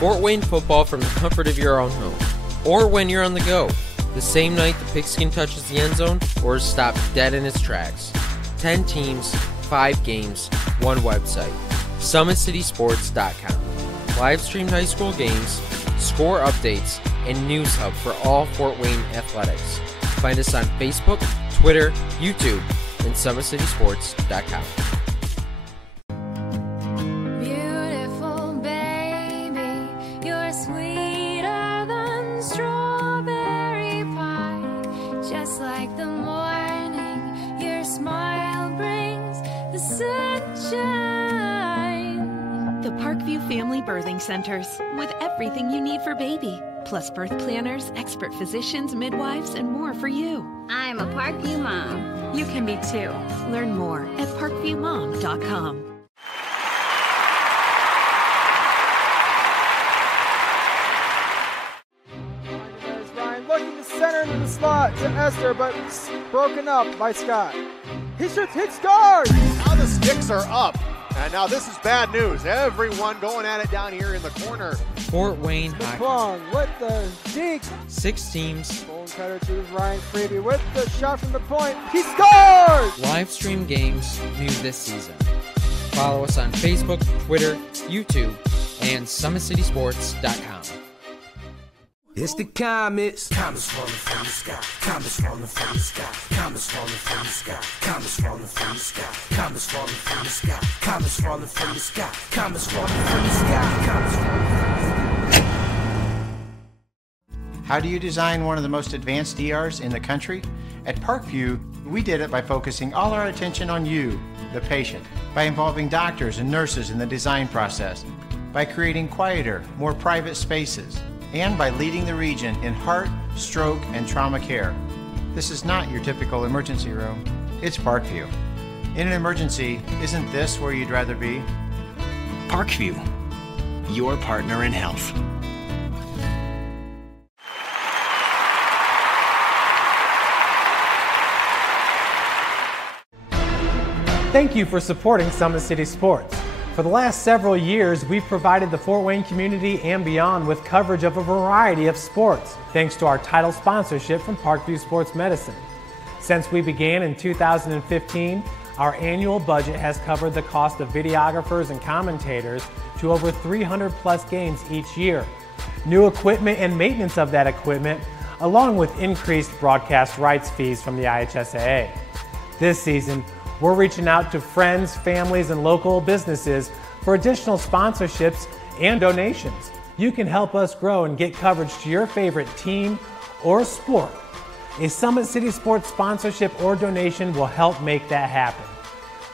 Fort Wayne football from the comfort of your own home, or when you're on the go, the same night the pigskin touches the end zone or is stopped dead in its tracks. 10 teams, 5 games, 1 website. SummitCitySports.com. Live streamed high school games, score updates, and news hub for all Fort Wayne athletics. Find us on Facebook, Twitter, YouTube, and SummitCitySports.com. Beautiful baby, you're sweeter than strawberry pie. Just like the morning, your smile brings the sunshine. The Parkview Family Birthing Centers, with everything you need for baby, plus birth planners, expert physicians, midwives, and more for you. I'm a Parkview mom. You can be too. Learn more at parkviewmom.com. There's Ryan looking to center into the slot to Esther, but broken up by Scott. He shoots, hits, scores! Now the sticks are up. And now this is bad news. Everyone going at it down here in the corner. Fort Wayne hockey. Plong with the deke. 6 teams. Bone cutter to Ryan Freeby with the shot from the point. He scores! Live stream games new this season. Follow us on Facebook, Twitter, YouTube, and SummitCitySports.com. It's the comets. Comets falling from the sky. Comets falling from the sky. Comets falling from the sky. Comets falling from the sky. Comets falling from the sky. Comets falling from the sky. Comets falling from the sky. Comets falling from the sky. How do you design one of the most advanced ERs in the country? At Parkview, we did it by focusing all our attention on you, the patient, by involving doctors and nurses in the design process, by creating quieter, more private spaces, and by leading the region in heart, stroke, and trauma care. This is not your typical emergency room. It's Parkview. In an emergency, isn't this where you'd rather be? Parkview, your partner in health. Thank you for supporting Summit City Sports. For the last several years, we've provided the Fort Wayne community and beyond with coverage of a variety of sports, thanks to our title sponsorship from Parkview Sports Medicine. Since we began in 2015, our annual budget has covered the cost of videographers and commentators to over 300 plus games each year. New equipment and maintenance of that equipment, along with increased broadcast rights fees from the IHSAA. This season, we're reaching out to friends, families, and local businesses for additional sponsorships and donations. You can help us grow and get coverage to your favorite team or sport. A Summit City Sports sponsorship or donation will help make that happen.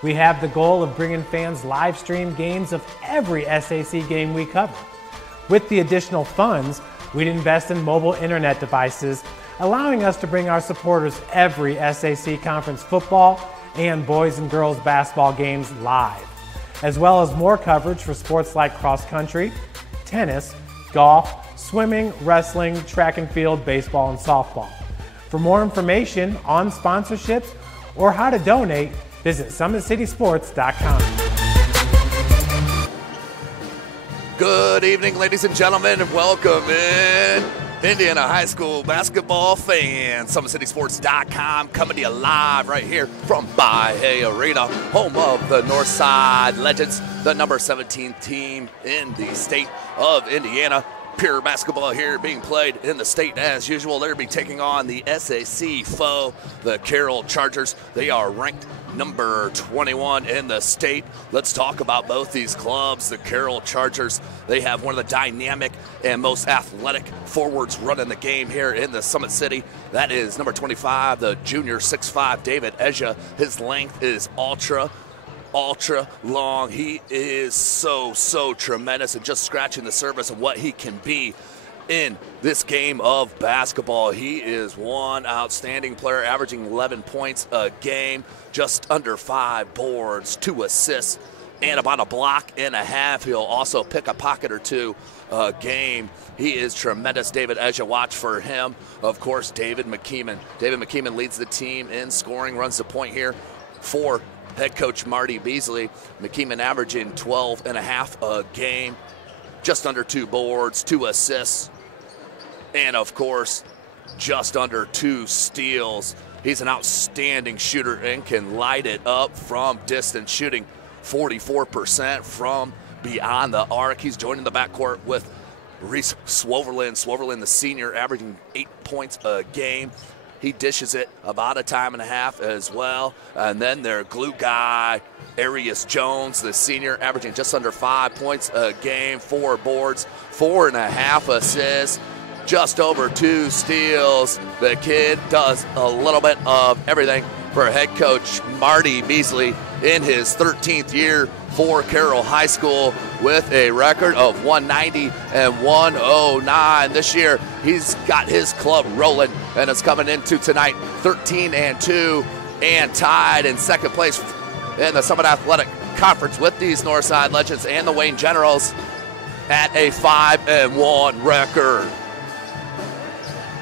We have the goal of bringing fans live stream games of every SAC game we cover. With the additional funds, we'd invest in mobile internet devices, allowing us to bring our supporters every SAC conference football and boys and girls basketball games live, as well as more coverage for sports like cross country, tennis, golf, swimming, wrestling, track and field, baseball, and softball. For more information on sponsorships or how to donate, visit SummitCitySports.com. Good evening, ladies and gentlemen, and welcome in Indiana high school basketball fans. SummitCitySports.com coming to you live right here from Bahia Arena, home of the Northside Legends, the number 17 team in the state of Indiana. Pure basketball here being played in the state as usual. They'll be taking on the SAC foe, the Carroll Chargers. They are ranked number 21 in the state. Let's talk about both these clubs. The Carroll Chargers, they have one of the dynamic and most athletic forwards running the game here in the Summit City. That is number 25, the junior 6'5", David Eja. His length is ultra long. He is so tremendous, and just scratching the surface of what he can be in this game of basketball. He is one outstanding player, averaging 11 points a game, just under 5 boards, 2 assists, and about a block and a half. He'll also pick a pocket or 2 a game. He is tremendous. David Eja, watch for him. Of course, David McKeeman. David McKeeman leads the team in scoring, runs the point here for head coach Marty Beasley. McKeeman averaging 12 and a half a game. just under 2 boards, 2 assists, and of course, just under 2 steals. He's an outstanding shooter and can light it up from distance, shooting 44% from beyond the arc. He's joining the backcourt with Reese Swoverlin. Swoverlin, the senior, averaging 8 points a game. He dishes it about a time and a half as well. And then their glue guy, Arius Jones, the senior, averaging just under 5 points a game, 4 boards, 4.5 assists, just over 2 steals. The kid does a little bit of everything for head coach Marty Beasley in his 13th year for Carroll High School with a record of 190 and 109. This year, he's got his club rolling and is coming into tonight 13-2 and tied in second place in the Summit Athletic Conference with these Northside Legends and the Wayne Generals at a 5-1 record.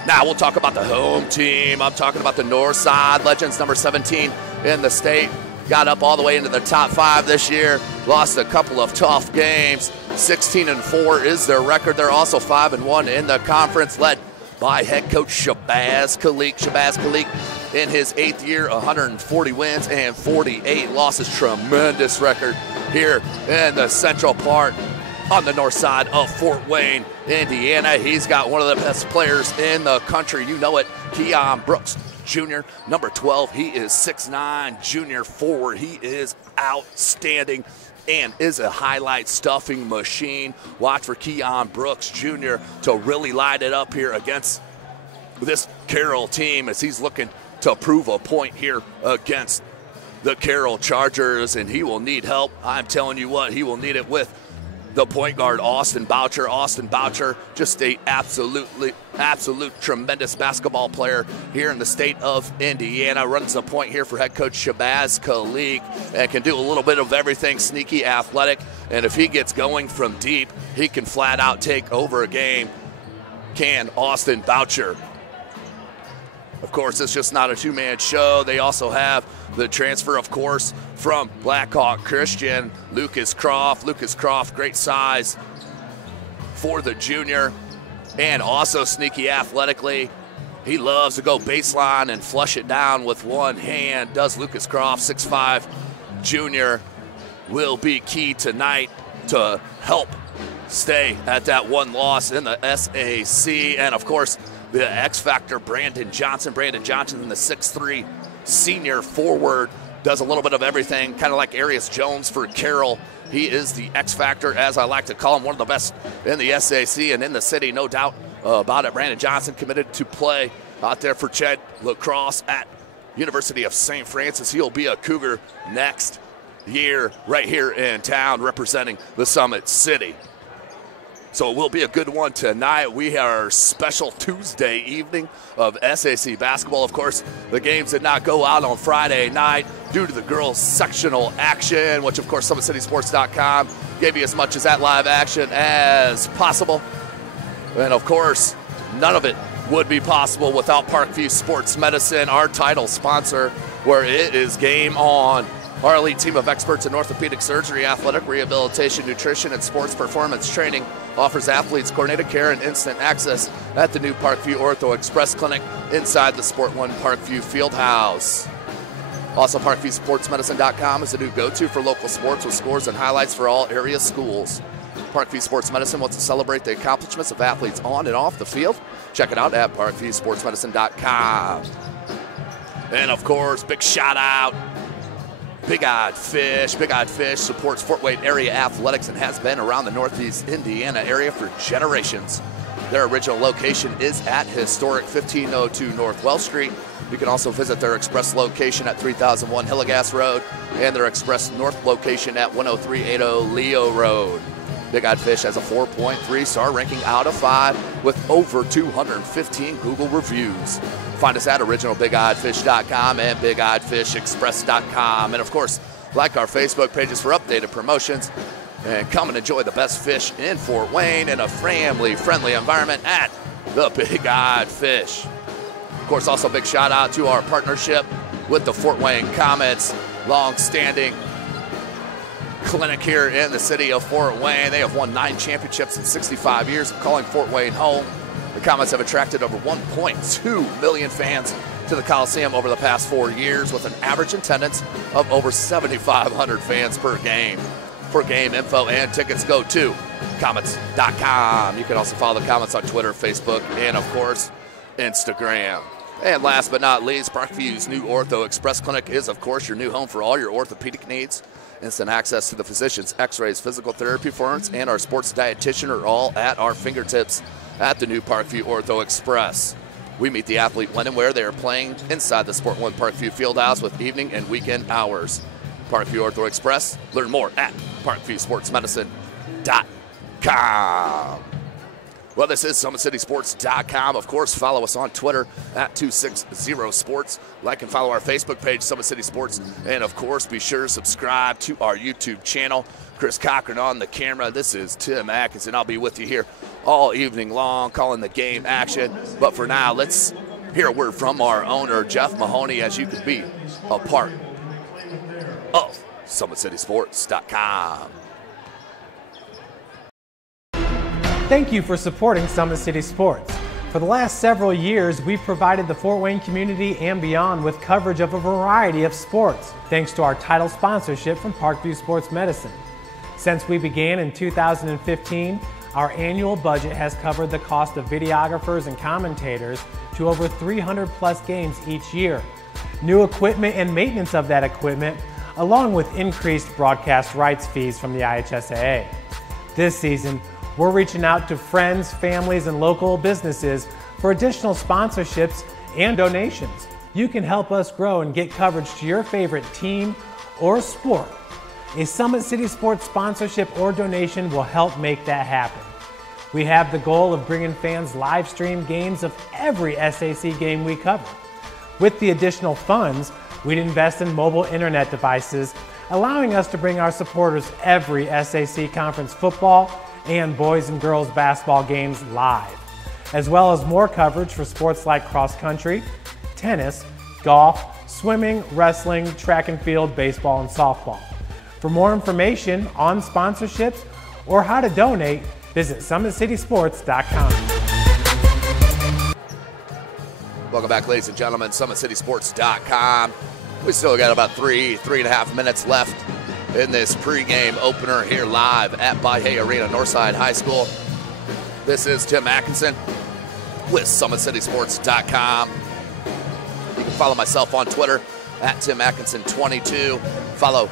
Now we'll talk about the home team. I'm talking about the Northside Legends, number 17 in the state. Got up all the way into the top 5 this year. Lost a couple of tough games. 16-4 is their record. They're also 5-1 in the conference, led by head coach Shabazz Khalik. Shabazz Khalik in his 8th year, 140 wins and 48 losses. Tremendous record here in the central part on the north side of Fort Wayne, Indiana. He's got one of the best players in the country. You know it, Keon Brooks Jr., number 12. He is 6'9", junior forward. He is outstanding and is a highlight stuffing machine. Watch for Keon Brooks Jr. to really light it up here against this Carroll team as he's looking to prove a point here against the Carroll Chargers, and he will need help. I'm telling you what, he will need it with the point guard, Austin Boucher. Austin Boucher, just a absolute tremendous basketball player here in the state of Indiana. Runs the point here for head coach Shabazz Khalik and can do a little bit of everything, sneaky, athletic. And if he gets going from deep, he can flat out take over a game. Can Austin Boucher. Of course, it's just not a two-man show. They also have the transfer, of course, from Blackhawk Christian, Lucas Croft. Lucas Croft, great size for the junior, and also sneaky athletically. He loves to go baseline and flush it down with one hand. Does Lucas Croft, 6'5", junior, will be key tonight to help stay at that one loss in the SAC. And, of course, the X Factor, Brandon Johnson. Brandon Johnson, the 6'3", senior forward, does a little bit of everything, kind of like Arius Jones for Carroll. He is the X Factor, as I like to call him, one of the best in the SAC and in the city, no doubt about it. Brandon Johnson committed to play out there for Ched Lacrosse at University of St. Francis. He'll be a Cougar next year right here in town representing the Summit City. So it will be a good one tonight. We are special Tuesday evening of SAC basketball. Of course, the games did not go out on Friday night due to the girls' sectional action, which, of course, SummitCitySports.com gave you as much as that live action as possible. And, of course, none of it would be possible without Parkview Sports Medicine, our title sponsor, where it is game on. Our elite team of experts in orthopedic surgery, athletic rehabilitation, nutrition, and sports performance training offers athletes coordinated care and instant access at the new Parkview Ortho Express Clinic inside the Sport One Parkview Fieldhouse. Also, ParkviewSportsMedicine.com is the new go-to for local sports with scores and highlights for all area schools. Parkview Sports Medicine wants to celebrate the accomplishments of athletes on and off the field. Check it out at ParkviewSportsMedicine.com. And, of course, big shout-out, Big Eyed Fish. Big Eyed Fish supports Fort Wayne area athletics and has been around the Northeast Indiana area for generations. Their original location is at historic 1502 North Wells Street. You can also visit their express location at 3001 Hillegas Road and their express north location at 10380 Leo Road. Big Eyed Fish has a 4.3 star ranking out of 5 with over 215 Google reviews. Find us at originalbigeyedfish.com and bigeyedfishexpress.com. And, of course, like our Facebook pages for updated promotions. And come and enjoy the best fish in Fort Wayne in a family-friendly environment at the Big Eyed Fish. Of course, also big shout-out to our partnership with the Fort Wayne Comets, long-standing clinic here in the city of Fort Wayne. They have won 9 championships in 65 years of calling Fort Wayne home. The Comets have attracted over 1.2 million fans to the Coliseum over the past 4 years, with an average attendance of over 7,500 fans per game. For game info and tickets, go to Comets.com. You can also follow the Comets on Twitter, Facebook, and of course, Instagram. And last but not least, Parkview's new Ortho Express Clinic is, of course, your new home for all your orthopedic needs. Instant access to the physicians, x-rays, physical therapy forms, and our sports dietitian are all at our fingertips at the new Parkview Ortho Express. We meet the athlete when and where they are playing inside the Sport 1 Parkview Fieldhouse with evening and weekend hours. Parkview Ortho Express. Learn more at parkviewsportsmedicine.com. Well, this is SummitCitySports.com. Of course, follow us on Twitter at 260sports. Like and follow our Facebook page, Summit City Sports. And, of course, be sure to subscribe to our YouTube channel. Chris Cochran on the camera. This is Tim Atkinson. I'll be with you here all evening long, calling the game action. But for now, let's hear a word from our owner, Jeff Mahoney, as you can be a part of SummitCitySports.com. Thank you for supporting Summit City Sports. For the last several years, we've provided the Fort Wayne community and beyond with coverage of a variety of sports, thanks to our title sponsorship from Parkview Sports Medicine. Since we began in 2015, our annual budget has covered the cost of videographers and commentators to over 300 plus games each year. New equipment and maintenance of that equipment, along with increased broadcast rights fees from the IHSAA. This season, we're reaching out to friends, families, and local businesses for additional sponsorships and donations. You can help us grow and get coverage to your favorite team or sport. A Summit City Sports sponsorship or donation will help make that happen. We have the goal of bringing fans live stream games of every SAC game we cover. With the additional funds, we'd invest in mobile internet devices, allowing us to bring our supporters every SAC conference football and boys and girls basketball games live, as well as more coverage for sports like cross country, tennis, golf, swimming, wrestling, track and field, baseball, and softball. For more information on sponsorships or how to donate, visit SummitCitySports.com. Welcome back, ladies and gentlemen, SummitCitySports.com. We still got about three and a half minutes left in this pregame opener here live at Bahia Arena, Northside High School. This is Tim Atkinson with SummitCitySports.com. You can follow myself on Twitter at Tim Atkinson22. Follow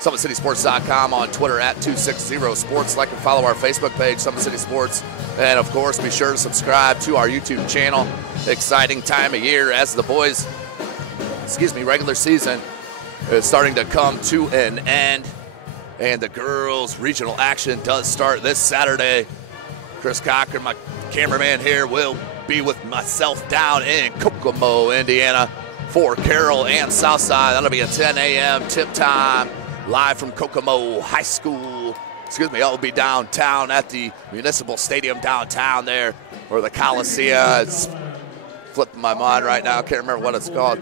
SummitCitySports.com on Twitter at 260sports. Like and follow our Facebook page, Summit City Sports. And, of course, be sure to subscribe to our YouTube channel. Exciting time of year as the boys, regular season is starting to come to an end. And the girls' regional action does start this Saturday. Chris Cochran, my cameraman here, will be with myself down in Kokomo, Indiana for Carroll and Southside. That'll be a 10 a.m. tip time. Live from Kokomo High School. I'll be downtown at the Municipal Stadium downtown there, or the Coliseum. It's flipping my mind right now. I can't remember what it's called.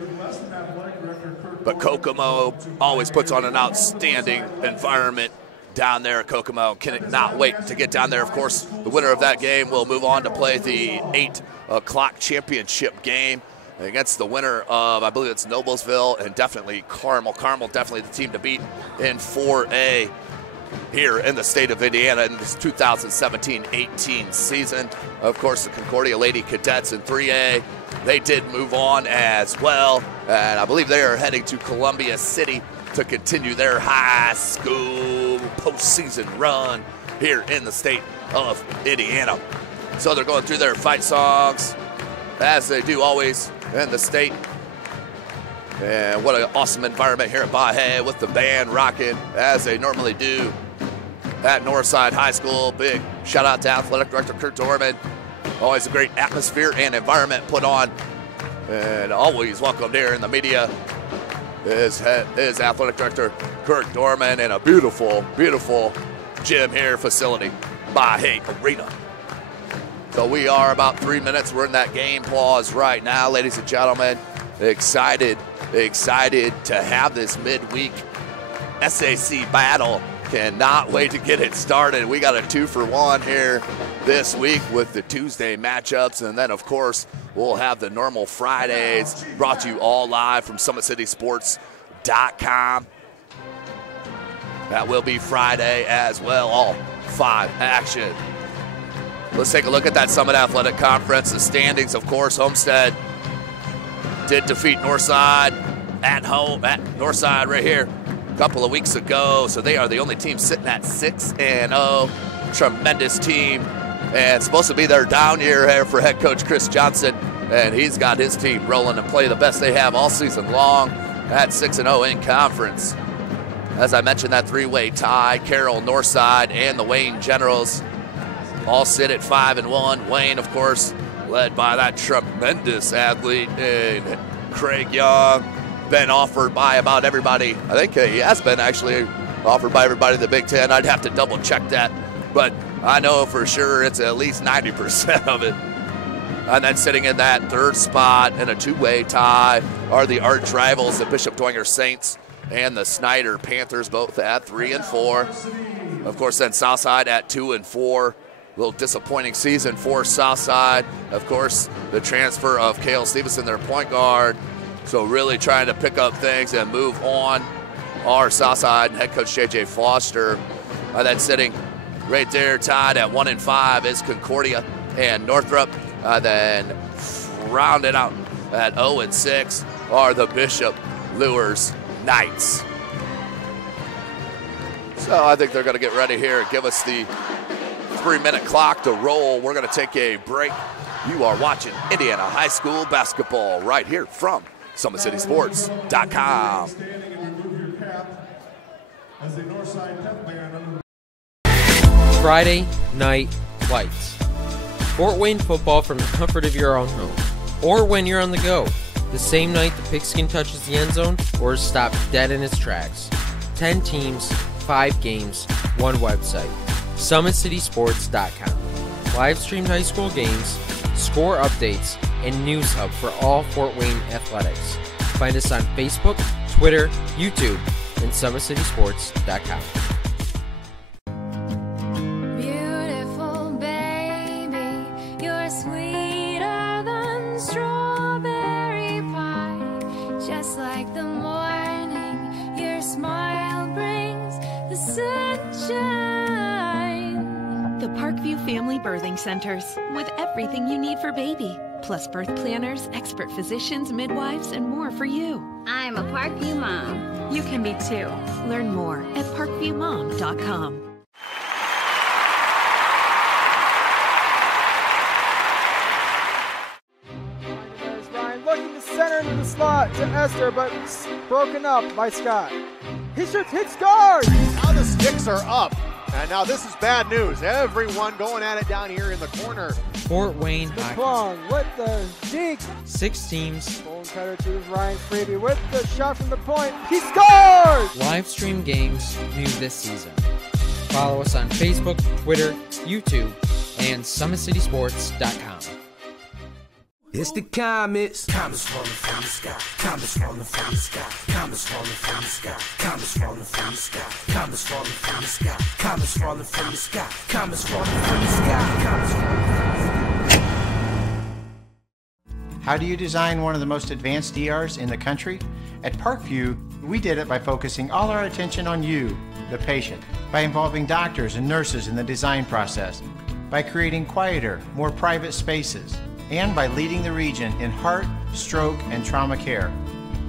But Kokomo always puts on an outstanding environment down there at Kokomo. Cannot wait to get down there. Of course, the winner of that game will move on to play the 8 o'clock championship game against the winner of, I believe it's Noblesville and definitely Carmel. Carmel definitely the team to beat in 4A here in the state of Indiana in this 2017-18 season. Of course, the Concordia Lady Cadets in 3A, they did move on as well. And I believe they are heading to Columbia City to continue their high school postseason run here in the state of Indiana. So they're going through their fight songs, as they do always in the state. And what an awesome environment here at Bahia with the band rocking as they normally do at Northside High School. Big shout out to Athletic Director Kurt Dorman. Always a great atmosphere and environment put on. And always welcomed here in the media is Athletic Director Kurt Dorman, and a beautiful, beautiful gym here facility, Bahia Arena. So we are about 3 minutes. We're in that game pause right now, ladies and gentlemen. Excited to have this midweek SAC battle Cannot wait to get it started. We got a 2-for-1 here this week with the Tuesday matchups. And then, of course, we'll have the normal Fridays brought to you all live from SummitCitySports.com. That will be Friday as well, all 5 action. Let's take a look at that Summit Athletic Conference. The standings, of course, Homestead did defeat Northside at home, at Northside right here a couple of weeks ago. So they are the only team sitting at 6-0. Tremendous team. And supposed to be their down year here for head coach Chris Johnson. And he's got his team rolling and play the best they have all season long at 6-0 in conference. As I mentioned, that 3-way tie, Carroll, Northside, and the Wayne Generals all sit at 5-1. Wayne, of course, led by that tremendous athlete in Craig Young. Been offered by about everybody. I think he has been actually offered by everybody in the Big Ten. I'd have to double check that, but I know for sure it's at least 90% of it. And then sitting in that 3rd spot in a 2-way tie are the arch rivals, the Bishop Dwenger Saints and the Snyder Panthers, both at 3-4. Of course, then Southside at 2-4. A little disappointing season for Southside. Of course, the transfer of Cale Stevenson, their point guard. So really trying to pick up things and move on. Our Southside head coach J.J. Foster. And then sitting right there tied at 1-5 is Concordia and Northrop. Then rounded out at 0-6 are the Bishop Lures Knights. So I think they're going to get ready here and give us the 3-minute clock to roll. We're going to take a break. You are watching Indiana High School basketball right here from SummitCitySports.com. Friday Night Lights. Fort Wayne football from the comfort of your own home, or when you're on the go, the same night the pigskin touches the end zone or is stopped dead in its tracks. 10 teams, 5 games, 1 website. SummitCitySports.com. Live streamed high school games, score updates, and news hub for all Fort Wayne athletics. Find us on Facebook, Twitter, YouTube, and SummitCitySports.com. Beautiful baby, you're sweeter than strawberry pie. Just like the morning, your smile brings the sunshine. The Parkview Family Birthing Centers, with everything you need for baby, plus birth planners, expert physicians, midwives, and more for you. I'm a Parkview mom. You can be too. Learn more at parkviewmom.com. Ryan looking to center into the slot to Esther, but broken up by Scott. He shoots, hits guard! Now the sticks are up. And now this is bad news. Everyone going at it down here in the corner. Fort Wayne High. McClung with the deke. 6 teams. Bone cutter to Ryan Freeby with the shot from the point. He scores! Live stream games new this season. Follow us on Facebook, Twitter, YouTube, and SummitCitySports.com. It's the comets. Comets falling from the sky. Comets falling from the sky. Comets falling from the sky. Comets falling from the sky. Comets falling from the sky. Comets falling from the sky. Comets falling from the sky. Comets falling from the sky. How do you design one of the most advanced ERs in the country? At Parkview, we did it by focusing all our attention on you, the patient, by involving doctors and nurses in the design process, by creating quieter, more private spaces, and by leading the region in heart, stroke, and trauma care.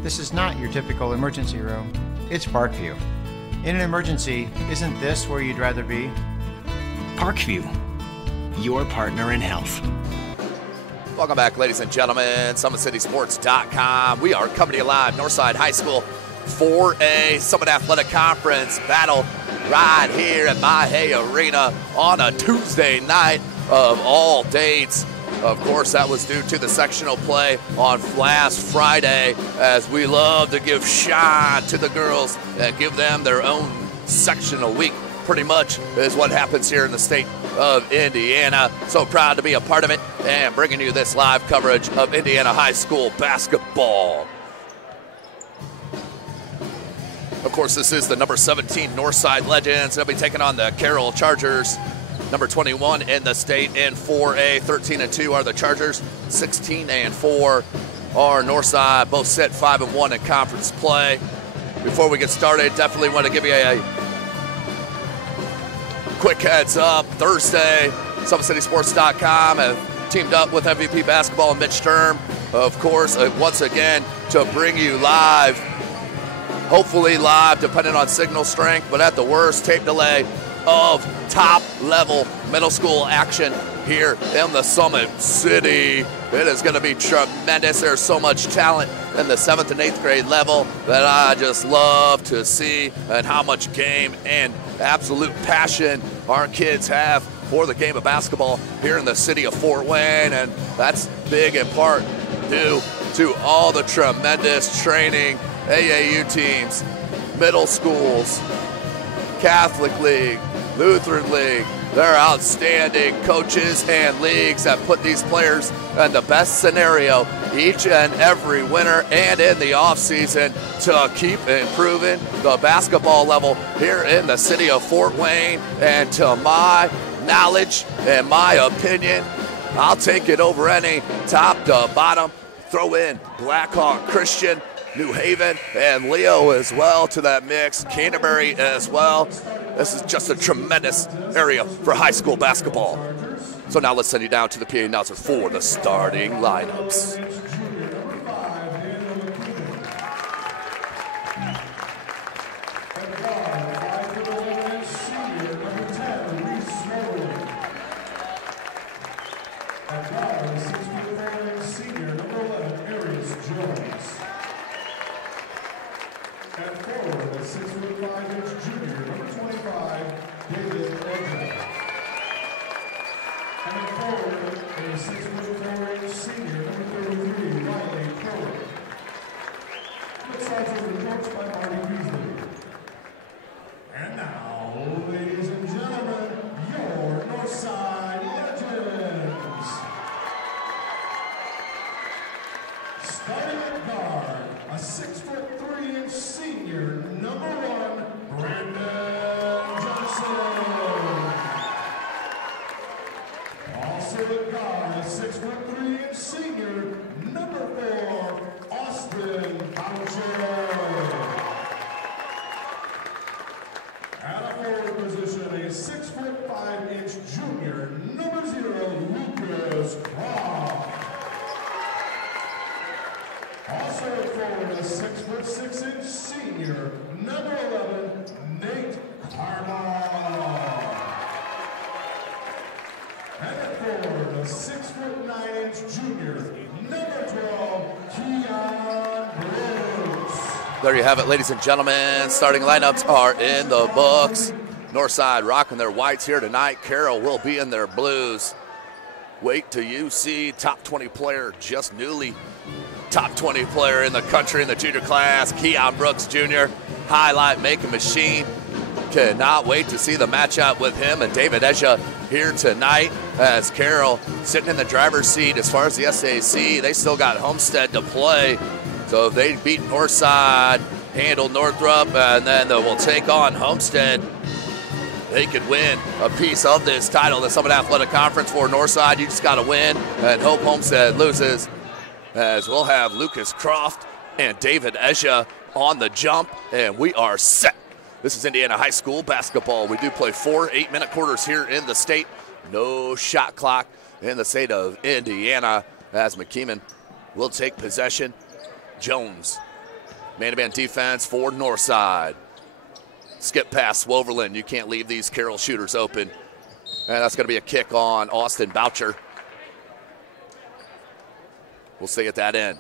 This is not your typical emergency room. It's Parkview. In an emergency, isn't this where you'd rather be? Parkview, your partner in health. Welcome back, ladies and gentlemen. SummitCitySports.com. We are coming to you live, Northside High School 4A Summit Athletic Conference battle right here at Mahoney Arena on a Tuesday night of all dates. Of course, that was due to the sectional play on last Friday, as we love to give shine to the girls and give them their own sectional week. Pretty much is what happens here in the state of Indiana. So proud to be a part of it and bringing you this live coverage of Indiana High School basketball. Of course, this is the number 17 Northside Legends. They'll be taking on the Carroll Chargers. Number 21 in the state in 4A. 13-2 are the Chargers. 16-4 are Northside. Both sit 5-1 in conference play. Before we get started, definitely want to give you a quick heads up. Thursday, SummitCitySports.com have teamed up with MVP Basketball and Mitch Sturm, of course, once again to bring you live, hopefully live, depending on signal strength, but at the worst, tape delay of top-level middle school action here in the Summit City. It is going to be tremendous. There's so much talent in the 7th and 8th grade level that I just love to see, and how much game and absolute passion our kids have for the game of basketball here in the city of Fort Wayne, and that's big in part due to all the tremendous training AAU teams, middle schools, Catholic League, Lutheran League. They're outstanding coaches and leagues that put these players in the best scenario each and every winter and in the offseason to keep improving the basketball level here in the city of Fort Wayne. And to my knowledge and my opinion, I'll take it over any top to bottom. Throw in Blackhawk Christian, New Haven, and Leo as well to that mix, Canterbury as well. This is just a tremendous area for high school basketball. So now let's send you down to the PA announcer for the starting lineups. And now, ladies and gentlemen, your Northside Legends. Starting at guard, a 6'3" senior, number 1, Brandon Johnson. Also at guard, a 6'3" senior, number 4, Austin Boucher. At a forward position, a 6'5" junior, number 0, Lucas Croft. Also at forward, a 6'6" senior, number 11, Nate Carroll. And at forward, a 6'9" junior, number 12, Keon Brooks. There you have it, ladies and gentlemen. Starting lineups are in the books. Northside rocking their whites here tonight. Carroll will be in their blues. Wait till you see top 20 player, just newly top 20 player in the country in the junior class, Keon Brooks Jr. Highlight making machine. Cannot wait to see the matchup with him and David Esha here tonight, as Carroll sitting in the driver's seat as far as the SAC. They still got Homestead to play. So if they beat Northside, handle Northrop, and then they will take on Homestead, they could win a piece of this title, the Summit Athletic Conference. For Northside, you just got to win and hope Homestead loses, as we'll have Lucas Croft and David Esha on the jump, and we are set. This is Indiana High School basketball. We do play 4 8-minute quarters here in the state. No shot clock in the state of Indiana, as McKeeman will take possession. Jones, man-to-man defense for Northside. Skip past Swoverland. You can't leave these Carroll shooters open. And that's going to be a kick on Austin Boucher. We'll stay at that end.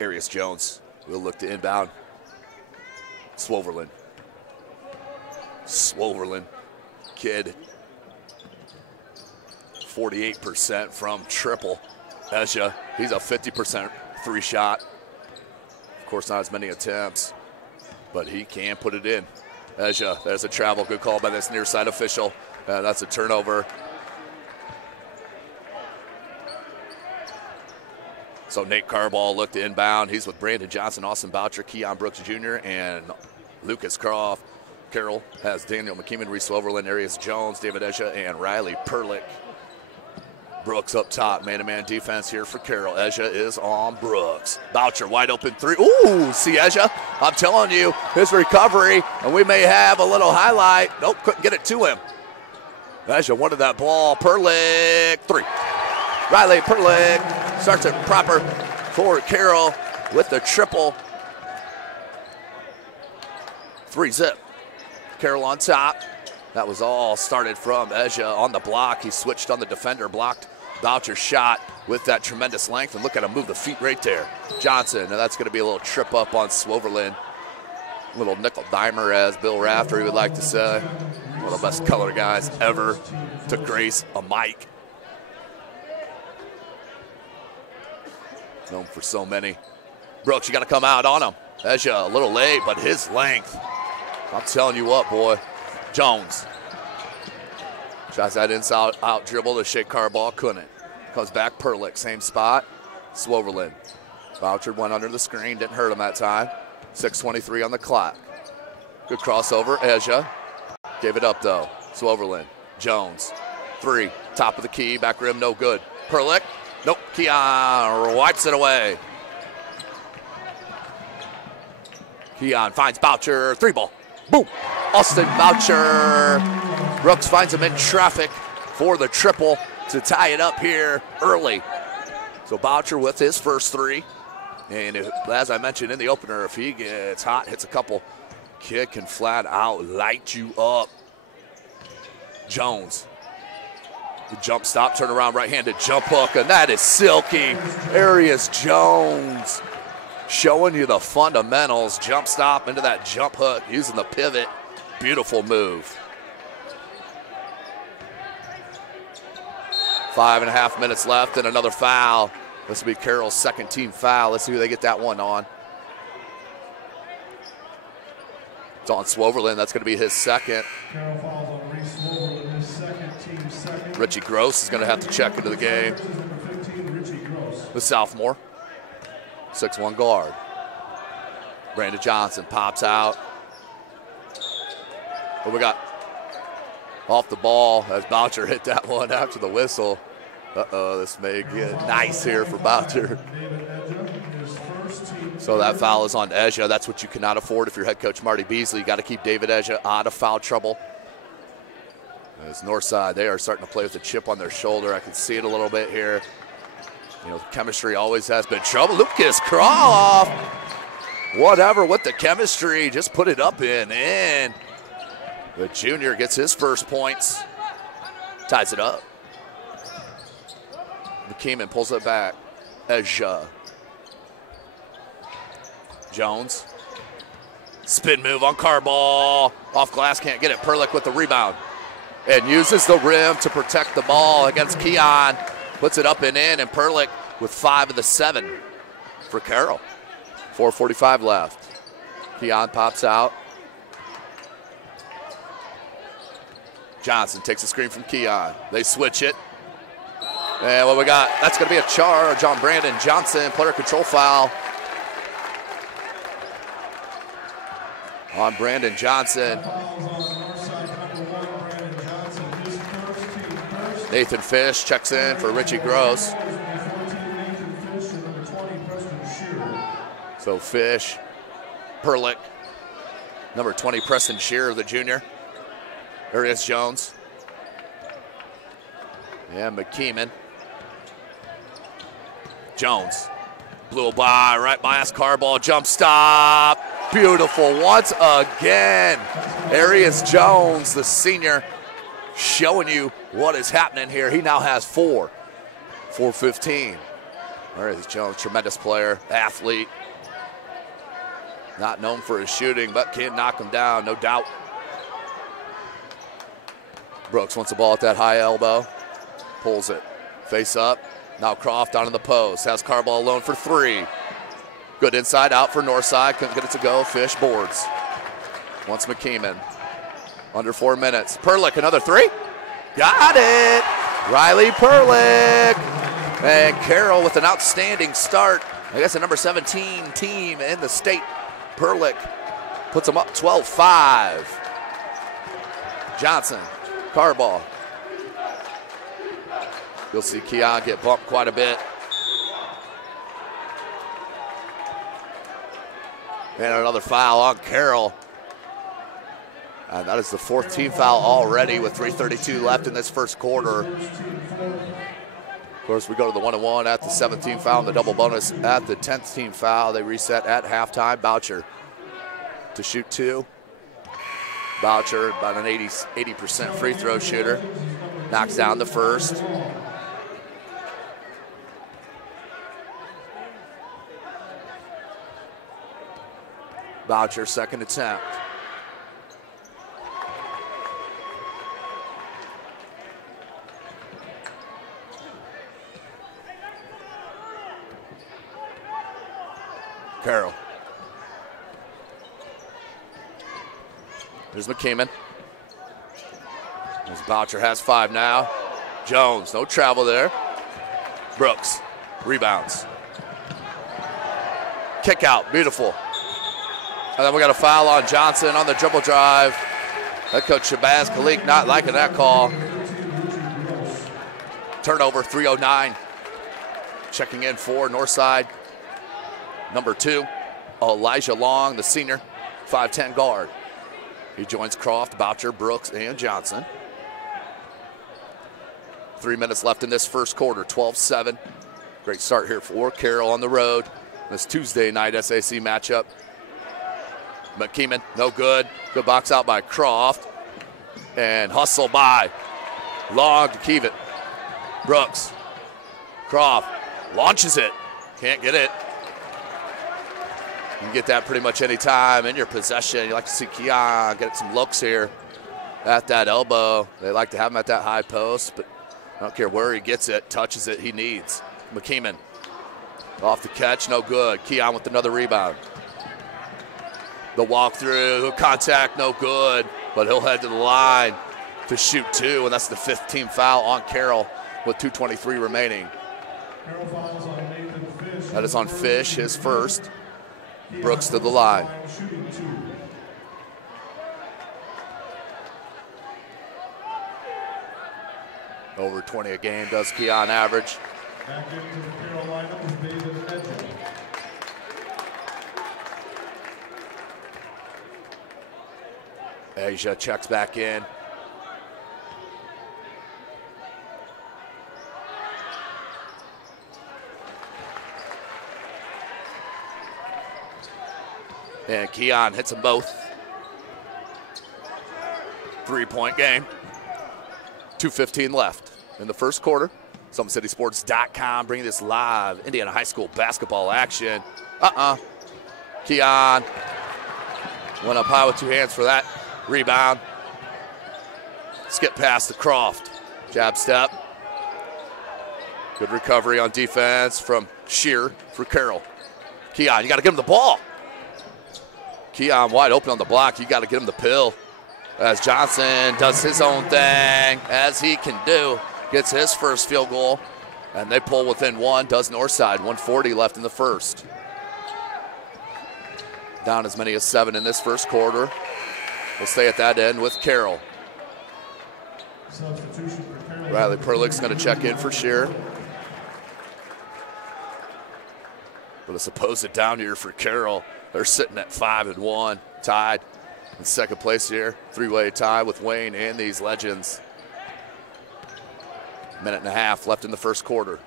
Arius Jones will look to inbound. Swoverland. Kid. 48% from triple. Esha, he's a 50% 3-shot. Of course, not as many attempts, but he can put it in. Esha, there's a travel. Good call by this near side official. That's a turnover. So Nate Carroll looked inbound. He's with Brandon Johnson, Austin Boucher, Keon Brooks Jr., and Lucas Croft. Carroll has Daniel McKeeman, Reese Overland, Arias Jones, David Esha, and Riley Perlick. Brooks up top, man-to-man defense here for Carroll. Esha is on Brooks. Boucher wide open three. Ooh, see Esha? I'm telling you, his recovery, and we may have a little highlight. Nope, couldn't get it to him. Esha wanted that ball. Perlick, three. Riley Perlick starts it proper for Carroll with the triple. 3-zip. Carroll on top. That was all started from Esha on the block. He switched on the defender, blocked Boucher's shot with that tremendous length, and look at him move the feet right there. Johnson, and that's going to be a little trip up on Swoverland. Little nickel dimer, as Bill Raftery would like to say. One of the best color guys ever to grace a mic. Known for so many. Brooks, you got to come out on him. Esha a little late, but his length. I'm telling you what, boy. Jones. Tries that inside out dribble to Shake Carroll, couldn't. Comes back, Perlick, same spot. Swoverland. Boucher went under the screen, didn't hurt him that time. 6:23 on the clock. Good crossover, Esha. Gave it up though. Swoverland. Jones. Three. Top of the key, back rim, no good. Perlick. Nope. Keon wipes it away. Keon finds Boucher. Three ball. Boom. Austin Boucher. Brooks finds him in traffic for the triple to tie it up here early. So Boucher with his first three. And as I mentioned in the opener, if he gets hot, hits a couple, kid can flat out light you up. Jones. The jump stop, turn around, right-handed jump hook, and that is silky. Arias Jones showing you the fundamentals. Jump stop into that jump hook, using the pivot. Beautiful move. 5.5 minutes left and another foul. This will be Carroll's second team foul. Let's see who they get that one on. It's on Swoverland. That's going to be his second. Carroll fouls on Reese Swoverland, his second, team second. Richie Gross is going to have to check into the game. Number 15, Richie Gross. The sophomore. 6'1" guard. Brandon Johnson pops out. What we got? Off the ball as Boucher hit that one after the whistle. Uh-oh, this may get nice here for Boucher. So that foul is on Esha. That's what you cannot afford if you're head coach Marty Beasley. You got to keep David Esha out of foul trouble. As Northside, they are starting to play with a chip on their shoulder. I can see it a little bit here. You know, the chemistry always has been trouble. Lucas Croft, whatever with the chemistry, just put it up in. The junior gets his first points, ties it up. McKeeman pulls it back. Esha. Jones. Spin move on Carroll. Off glass, can't get it. Perlick with the rebound. And uses the rim to protect the ball against Keon. Puts it up and in, and Perlick with 5 of the 7 for Carroll. 4:45 left. Keon pops out. Johnson takes a screen from Keon. They switch it. And what we got, that's going to be a charge on Brandon Johnson. Player control foul on Brandon Johnson. Nathan Fish checks in for Richie Gross. So Fish, Perlick, number 20 Preston Shearer, the junior. Arias Jones. And McKeeman. Jones. Blew by, right by us. Carroll, jump stop. Beautiful once again. Arias Jones, the senior, showing you what is happening here. He now has 4. 4:15. Arias Jones, tremendous player, athlete. Not known for his shooting, but can knock him down, no doubt. Brooks wants the ball at that high elbow. Pulls it. Face up. Now Croft down in the post. Has Carroll alone for 3. Good inside out for Northside. Couldn't get it to go. Fish boards. Wants McKeeman. Under 4 minutes. Perlick, another 3. Got it. Riley Perlick. And Carroll with an outstanding start. I guess the number 17 team in the state. Perlick puts them up 12-5. Johnson, Carball. You'll see Keon get bumped quite a bit. And another foul on Carroll. And that is the 4th team foul already with 3:32 left in this first quarter. Of course, we go to the 1-1 at the 7th team foul and the double bonus at the 10th team foul. They reset at halftime. Boucher to shoot 2. Boucher, about an 80% free throw shooter. Knocks down the first. Boucher, second attempt. Carroll. There's McKeeman. As Boucher has 5 now. Jones, no travel there. Brooks, rebounds. Kick out, beautiful. And then we got a foul on Johnson on the dribble drive. Head coach Shabazz Khalik not liking that call. Turnover, 3:09. Checking in for Northside. Number 2, Elijah Long, the senior, 5'10" guard. He joins Croft, Boucher, Brooks, and Johnson. 3 minutes left in this first quarter, 12-7. Great start here for Carroll on the road. This Tuesday night SAC matchup. McKeeman, no good. Good box out by Croft. And hustle by Long to keep it. Brooks. Croft launches it. Can't get it. You can get that pretty much any time in your possession. You like to see Keon get some looks here at that elbow. They like to have him at that high post, but I don't care where he gets it, touches it, he needs. McKeeman off the catch, no good. Keon with another rebound. The walk through, contact, no good, but he'll head to the line to shoot 2, and that's the 5th team foul on Carroll with 2:23 remaining. That is on Fish, his first. Brooks to the line. Over 20 a game does Keon average. Asia checks back in. And Keon hits them both. 3-point game. 2:15 left in the first quarter. SummitCitySports.com bringing this live. Indiana High School basketball action. Keon went up high with 2 hands for that rebound. Skip past to Croft. Jab step. Good recovery on defense from Shear for Carroll. Keon, you got to get him the ball. Keon wide open on the block. You got to get him the pill. As Johnson does his own thing, as he can do. Gets his first field goal. And they pull within 1. Does Northside. 1:40 left in the first. Down as many as 7 in this first quarter. We'll stay at that end with Carroll. Riley Perlick's going to check in for Shear. But a supposed down year for Carroll. They're sitting at 5-1, tied in second place here. 3-way tie with Wayne and these legends. Minute and a half left in the first quarter.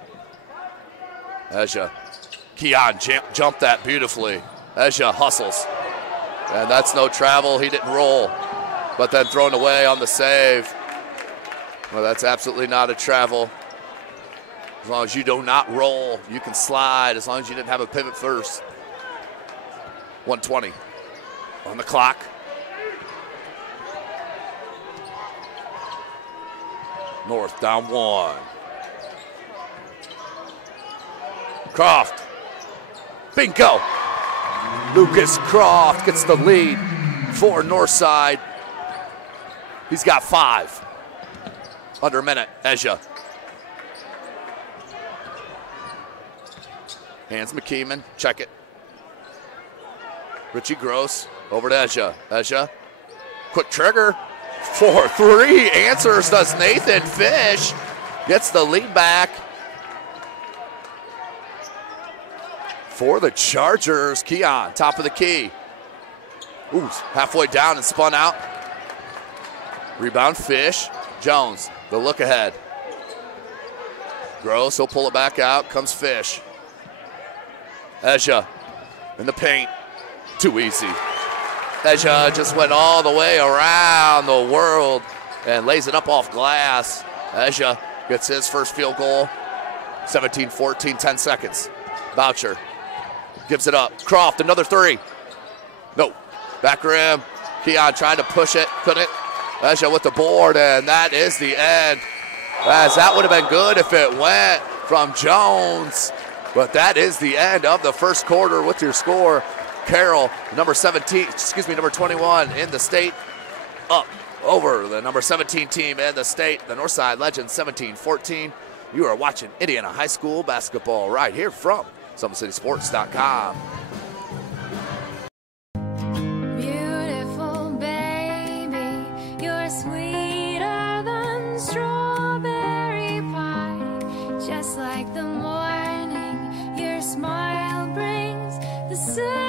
Eja. Keon jumped that beautifully. Eja hustles. And that's no travel. He didn't roll. But then thrown away on the save. Well, that's absolutely not a travel. As long as you do not roll, you can slide. As long as you didn't have a pivot first. 1:20 on the clock. North down 1. Croft. Bingo. Lucas Croft gets the lead for Northside. He's got 5. Under a minute. Eja. Hands McKeeman. Check it. Richie Gross over to Ezja. Ezja. Quick trigger. 4-3. Answers does Nathan Fish. Gets the lead back for the Chargers. Keon, top of the key. Ooh, halfway down and spun out. Rebound Fish. Jones, the look ahead. Gross, he'll pull it back out. Comes Fish. Ezja in the paint. Too easy. Ezja just went all the way around the world and lays it up off glass. Ezja gets his first field goal. 17-14, 10 seconds. Boucher gives it up. Croft, another three. No. Back rim. Keon trying to push it. Couldn't. Ezja with the board, and that is the end. As that would have been good if it went from Jones. But that is the end of the first quarter with your score. Carroll, number 21 in the state, up over the number 17 team in the state, the Northside Legends 17-14. You are watching Indiana High School basketball right here from SummitCitySports.com. Beautiful baby, you're sweeter than strawberry pie. Just like the morning, your smile brings the sunshine.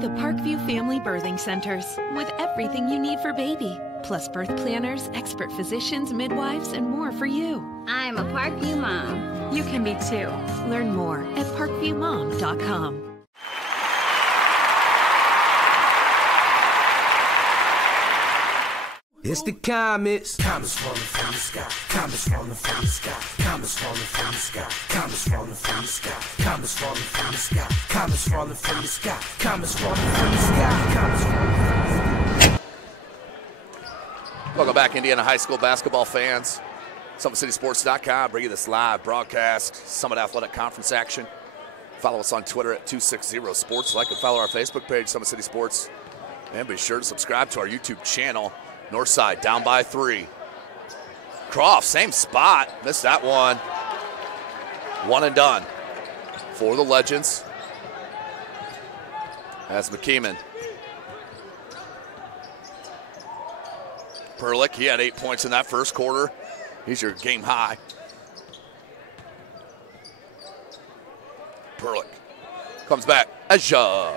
The Parkview Family Birthing Centers, with everything you need for baby, plus birth planners, expert physicians, midwives, and more for you. I'm a Parkview mom. You can be too. Learn more at parkviewmom.com. It's the comets. Comets falling from the sky. Comets falling from the sky. Comets falling from the sky. Comets falling from the sky. Comets falling from the sky. Comets falling from the sky. Comets falling from the sky. Comets falling from the sky. Welcome back, Indiana High School basketball fans. SummitCitySports.com bringing this live broadcast, Summit Athletic Conference action. Follow us on Twitter at 260sports. Like and follow our Facebook page, Summit City Sports. And be sure to subscribe to our YouTube channel. Northside down by 3. Croft, same spot. Missed that one. One and done for the Legends. That's McKeeman. Perlick, he had 8 points in that first quarter. He's your game high. Perlick comes back. Ezja.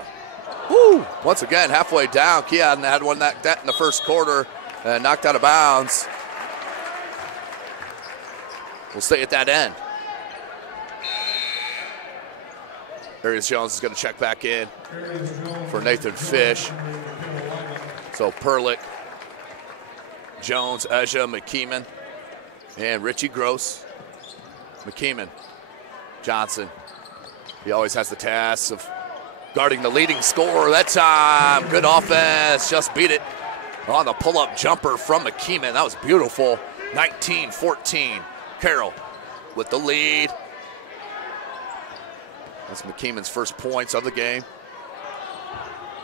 Woo! Once again, halfway down. Keon had one that in the first quarter and knocked out of bounds. We'll stay at that end. Darius Jones is going to check back in for Nathan Fish. So Perlick, Jones, Ezja, McKeeman, and Richie Gross. McKeeman, Johnson. He always has the task of guarding the leading scorer that time. Good offense, just beat it on the pull-up jumper from McKeeman. That was beautiful. 19-14. Carroll with the lead. That's McKeeman's first points of the game.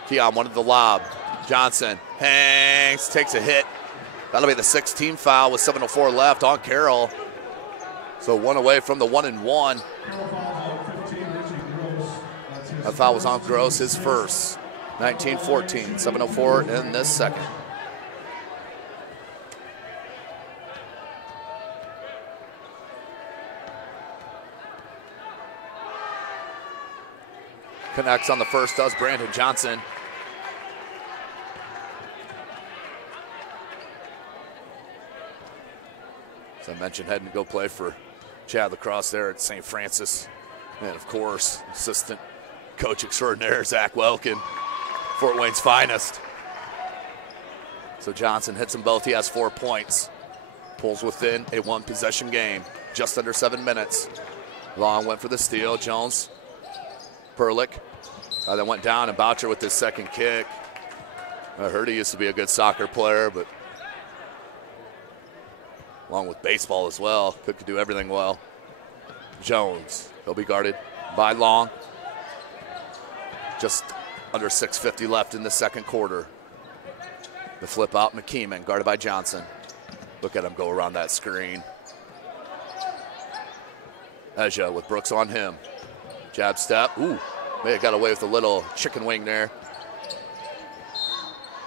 Keon wanted the lob. Johnson hangs, takes a hit. That'll be the 6th team foul with 7:04 left on Carroll. So one away from the 1-and-1. That foul was on Gross, his first. 19-14, 7:04 in this second. Connects on the first, does Brandon Johnson. As I mentioned, heading to go play for Chad Lacrosse there at St. Francis. And of course, assistant coach extraordinaire, Zach Welkin, Fort Wayne's finest. So Johnson hits them both. He has 4 points. Pulls within a 1-possession game. Just under 7 minutes. Long went for the steal. Jones, Perlick. Then went down, and Boucher with his second kick. I heard he used to be a good soccer player, but along with baseball as well. Could do everything well. Jones, he'll be guarded by Long. Just under 6:50 left in the second quarter. The flip out, McKeeman, guarded by Johnson. Look at him go around that screen. Ezja with Brooks on him. Jab step. Ooh, may have got away with a little chicken wing there.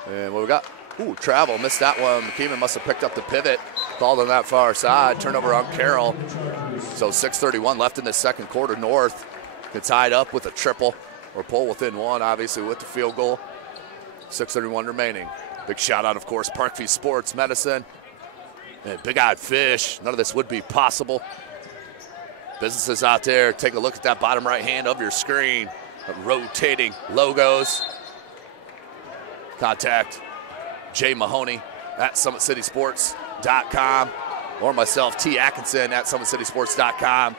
And what we got? Ooh, travel. Missed that one. McKeeman must have picked up the pivot. Called on that far side. Turnover on Carroll. So 6:31 left in the second quarter. North can tie it up with a triple or pull within one, obviously, with the field goal. 6:31 remaining. Big shout out, of course, Parkview Sports Medicine. And Big Eyed Fish. None of this would be possible. Businesses out there, take a look at that bottom right hand of your screen. Rotating logos. Contact Jay Mahoney at SummitCitySports.com or myself, T. Atkinson, at SummitCitySports.com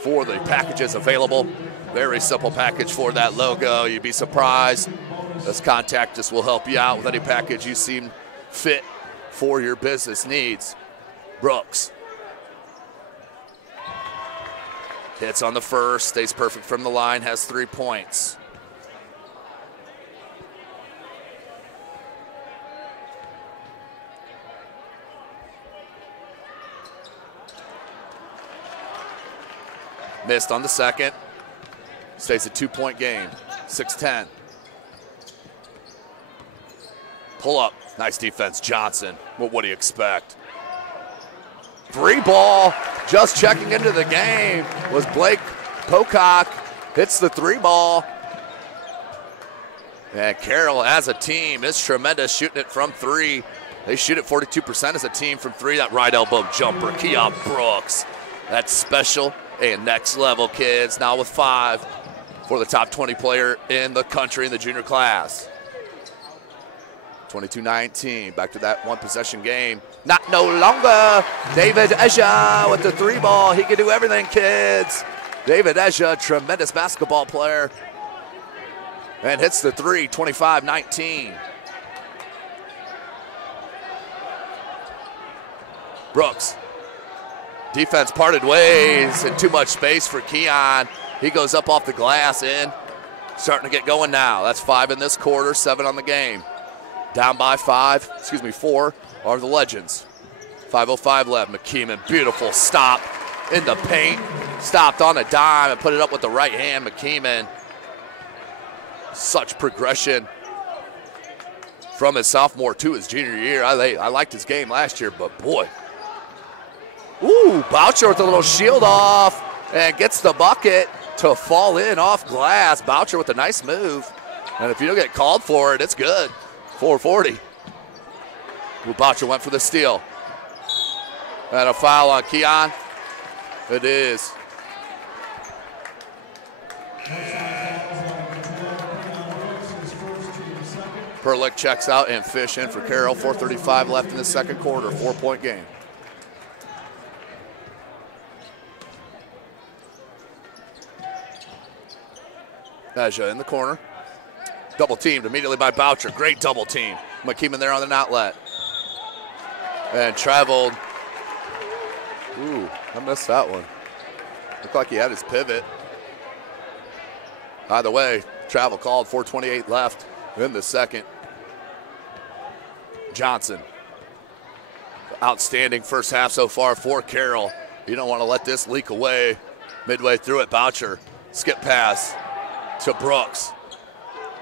for the packages available. Very simple package for that logo. You'd be surprised. This contact us will help you out with any package you seem fit for your business needs. Brooks. Hits on the first, stays perfect from the line, has 3 points. Missed on the second. Stays a 2-point game. 6-10. Pull up. Nice defense, Johnson. What do you expect? 3 ball. Just checking into the game was Blake Pocock. Hits the 3 ball. And Carroll as a team is tremendous shooting it from 3. They shoot it 42% as a team from 3. That right elbow jumper. Keon Brooks. That's special and next level, kids. Now with 5 for the top 20 player in the country in the junior class. 22-19, back to that one possession game. Not no longer. David Ezja with the 3 ball. He can do everything, kids. David Ezja, tremendous basketball player. And hits the 3, 25-19. Brooks. Defense parted ways and too much space for Keon. He goes up off the glass in. Starting to get going now. That's 5 in this quarter, 7 on the game. Down by 4 are the Legends. 5:05 left. McKeeman, beautiful stop in the paint. Stopped on a dime and put it up with the right hand. McKeeman, such progression from his sophomore to his junior year. I liked his game last year, but boy. Ooh, Boucher with a little shield off and gets the bucket to fall in off glass. Boucher with a nice move. And if you don't get called for it, it's good. 440. Boucher went for the steal. And a foul on Keon. It is. Perlick checks out and Fish in for Carroll. 4:35 left in the second quarter. 4-point game. Ezja in the corner. Double teamed immediately by Boucher. Great double team. McKeeman there on the outlet. And traveled. Ooh, I missed that one. Looked like he had his pivot. Either way, travel called. 4:28 left in the second. Johnson. Outstanding first half so far for Carroll. You don't want to let this leak away. Midway through it, Boucher. Skip pass to Brooks.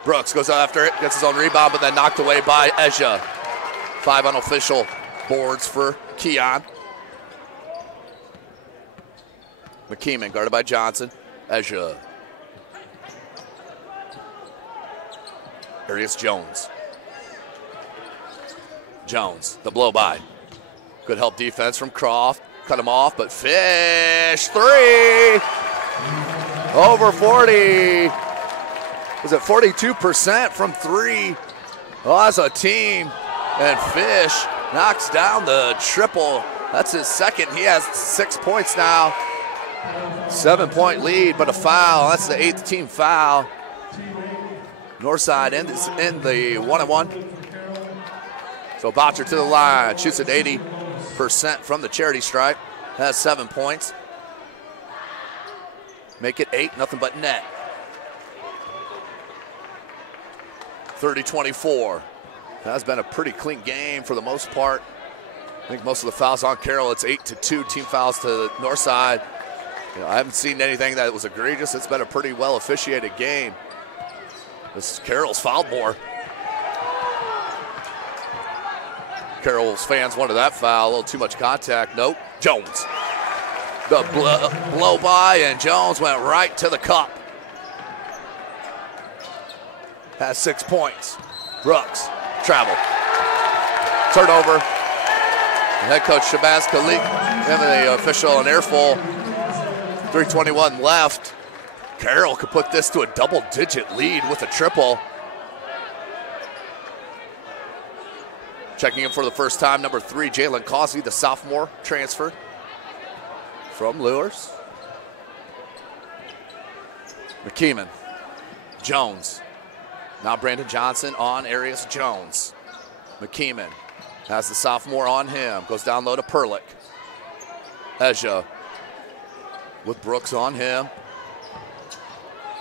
Brooks goes after it, gets his own rebound, but then knocked away by Ezja. 5 unofficial boards for Keon. McKeeman guarded by Johnson. Ezja. Arius Jones. Jones, the blow by. Good help defense from Croft. Cut him off, but Fish, 3. Over 40. Was it 42% from 3? Well, as a team. And Fish knocks down the triple. That's his second. He has 6 points now. 7-point lead, but a foul. That's the 8th team foul. Northside in the 1-on-1. So Boucher to the line. Shoots at 80% from the charity stripe. Has 7 points. Make it 8, nothing but net. 30-24. That's been a pretty clean game for the most part. I think most of the fouls on Carroll. It's 8-2, team fouls to the north side. I haven't seen anything that was egregious. It's been a pretty well officiated game. This is Carroll's fouled more. Carroll's fans wanted that foul. A little too much contact. Nope. Jones. The blow by, and Jones went right to the cup. Has 6 points. Brooks. Travel. Turnover. Head coach Shabazz Khalik, him and the official an earful. 3:21 left. Carroll could put this to a double-digit lead with a triple. Checking in for the first time, number 3, Jalen Causey, the sophomore transfer from Lures. McKeeman. Jones. Now Brandon Johnson on Arias Jones. McKeeman has the sophomore on him. Goes down low to Perlick. Ezja with Brooks on him.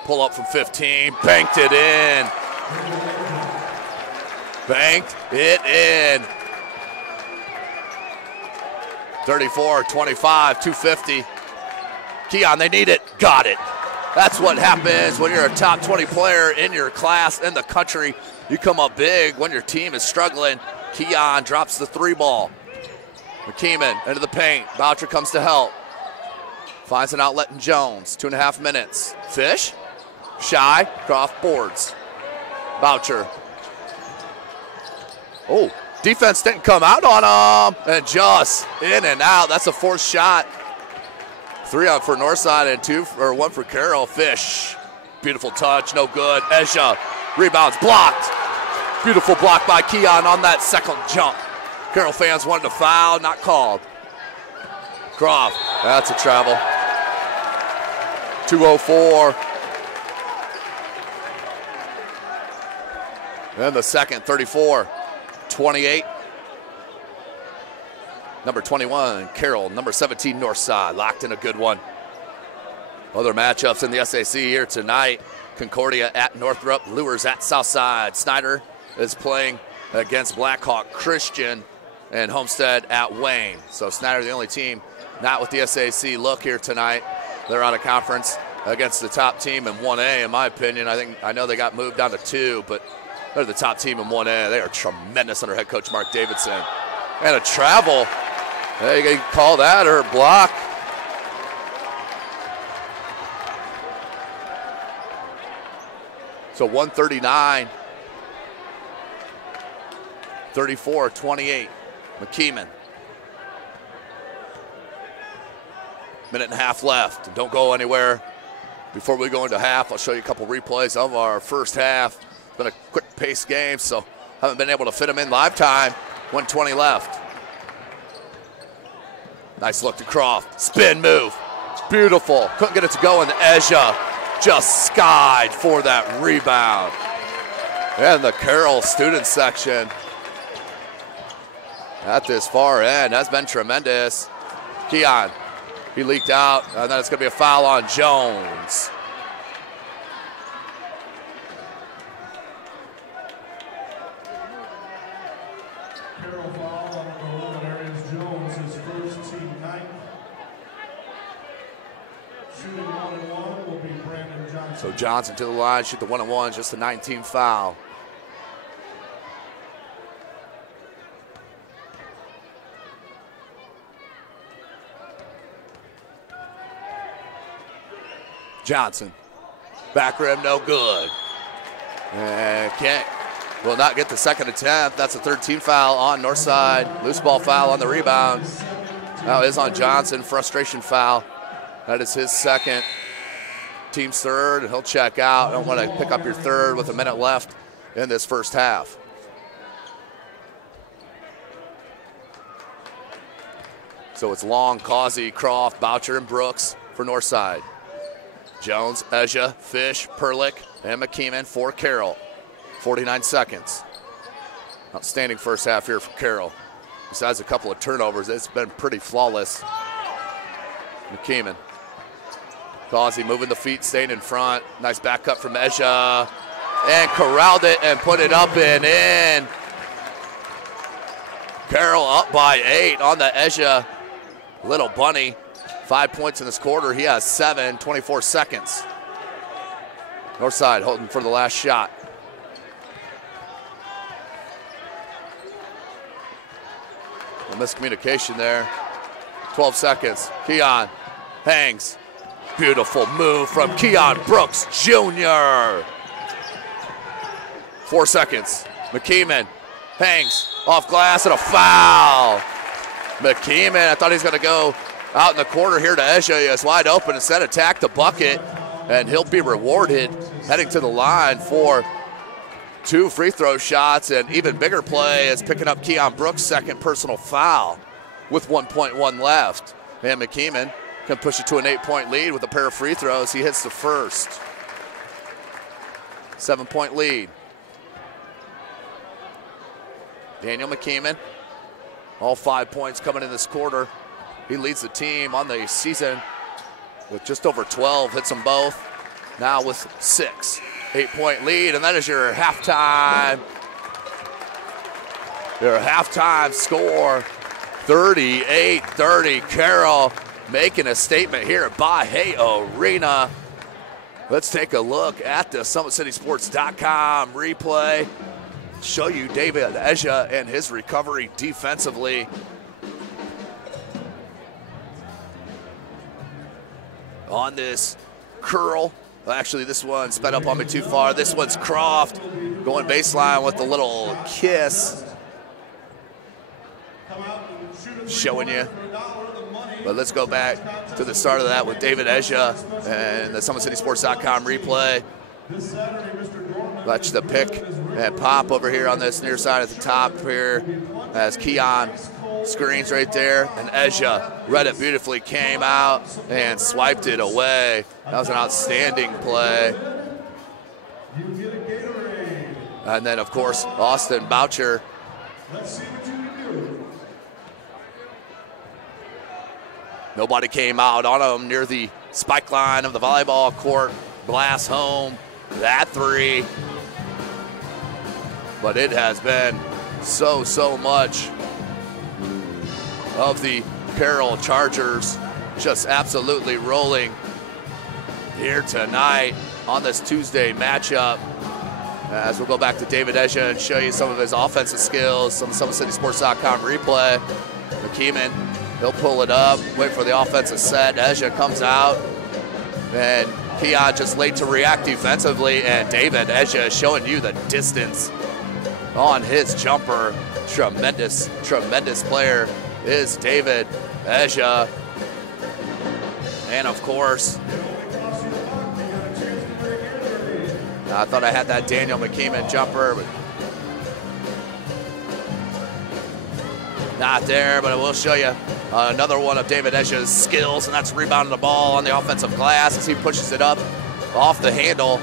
Pull up from 15. Banked it in. Banked it in. 34-25, 250. Keon, they need it. Got it. That's what happens when you're a top 20 player in your class in the country. You come up big when your team is struggling. Keon drops the 3 ball. McKeeman into the paint. Boucher comes to help. Finds an outlet in Jones. 2.5 minutes. Fish. Shy. Croft boards. Boucher. Oh, defense didn't come out on him. And just in and out. That's a forced shot. 3 out for Northside and 1 for Carroll. Fish. Beautiful touch. No good. Ezja. Rebounds blocked. Beautiful block by Keon on that second jump. Carroll fans wanted a foul, not called. Croft, that's a travel. 2:04. And the second, 34-28. Number 21, Carroll. Number 17, Northside. Locked in a good one. Other matchups in the SAC here tonight. Concordia at Northrop. Lures at Southside. Snyder is playing against Blackhawk Christian, and Homestead at Wayne. So Snyder, the only team not with the SAC look here tonight. They're out of conference against the top team in 1A, in my opinion. I know they got moved down to 2, but they're the top team in 1A. They are tremendous under head coach Mark Davidson. And a travel. Hey, you can call that or block. So 139. 34-28, McKeeman. Minute and a half left. And don't go anywhere. Before we go into half, I'll show you a couple replays of our first half. It's been a quick-paced game, so haven't been able to fit them in live time. 1:20 left. Nice look to Croft. Spin move. Beautiful. Couldn't get it to go, and Ezja just skied for that rebound. And the Carroll student section at this far end has been tremendous. Keon, he leaked out, and then it's going to be a foul on Jones. Carroll foul on number 11, Arias Jones, his first team 9th. Shooting 1-1 will be Brandon Johnson. So Johnson to the line, shoot the 1-1, just a 19 foul. Johnson, back rim, no good. Will not get the second attempt. That's a 13 foul on Northside. Loose ball foul on the rebound. Now is on Johnson, frustration foul. That is his second, team's third, and he'll check out. Don't want to pick up your third with a minute left in this first half. So it's Long, Causey, Croft, Boucher, and Brooks for Northside. Jones, Ezja, Fish, Perlick, and McKeeman for Carroll. 49 seconds. Outstanding first half here for Carroll. Besides a couple of turnovers, it's been pretty flawless. McKeeman. Causey moving the feet, staying in front. Nice back cut from Ezja. And corralled it and put it up and in. Carroll up by 8 on the Ezja. Little bunny. 5 points in this quarter. He has 7, 24 seconds. Northside holding for the last shot. A miscommunication there. 12 seconds. Keon hangs. Beautiful move from Keon Brooks Jr. 4 seconds. McKeeman hangs off glass and a foul. McKeeman, I thought he was going to go out in the corner here to Esha. He is wide open. Instead, attack the bucket, and he'll be rewarded heading to the line for 2 free throw shots. And even bigger play is picking up Keon Brooks' second personal foul with 1.1 left. And McKeeman can push it to an 8-point lead with a pair of free throws. He hits the first. 7-point lead. Daniel McKeeman, all 5 points coming in this quarter. He leads the team on the season with just over 12, hits them both. Now with 6, 8-point lead, and that is your halftime. Your halftime score, 38-30. Carroll making a statement here at Bahia Arena. Let's take a look at the SummitCitySports.com replay. Show you David Esha and his recovery defensively. On this curl. Actually, this one sped up on me too far. This one's Croft going baseline with a little kiss. Showing you. But let's go back to the start of that with David Esha and the SummitCitySports.com replay. Watch the pick and pop over here on this near side at the top here as Keon screens right there, and Esha read it beautifully, came out and swiped it away. That was an outstanding play. And then, of course, Austin Boucher. Nobody came out on him near the spike line of the volleyball court. Blast home that 3. But it has been so much of the Carroll Chargers just absolutely rolling here tonight on this Tuesday matchup. As we'll go back to David Esha and show you some of his offensive skills on the SummitCitySports.com replay. McKeeman, he'll pull it up, wait for the offensive set. Esha comes out, and Keon just late to react defensively, and David Esha showing you the distance on his jumper. Tremendous player is David Esha. And of course, I thought I had that Daniel McKeeman jumper, but not there. But I will show you another one of David Esha's skills, and that's rebounding the ball on the offensive glass as he pushes it up off the handle.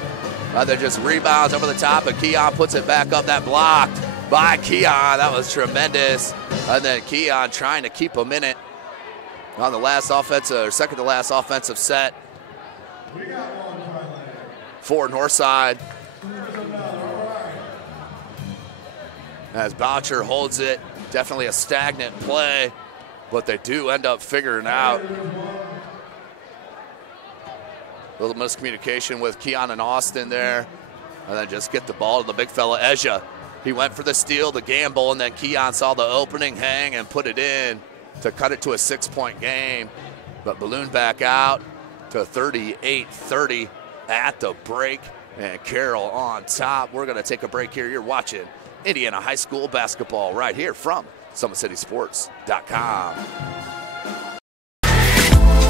Then just rebounds over the top, and Keon puts it back up. That blocked by Keon. That was tremendous. And then Keon trying to keep him in it on the last offensive, or second to last offensive set for Northside. As Boucher holds it, definitely a stagnant play, but they do end up figuring out. A little miscommunication with Keon and Austin there, and then just get the ball to the big fella, Esha. He went for the steal, the gamble, and then Keon saw the opening, hang, and put it in to cut it to a 6-point game. But ballooned back out to 38-30 at the break, and Carroll on top. We're going to take a break here. You're watching Indiana High School basketball right here from SummitCitySports.com.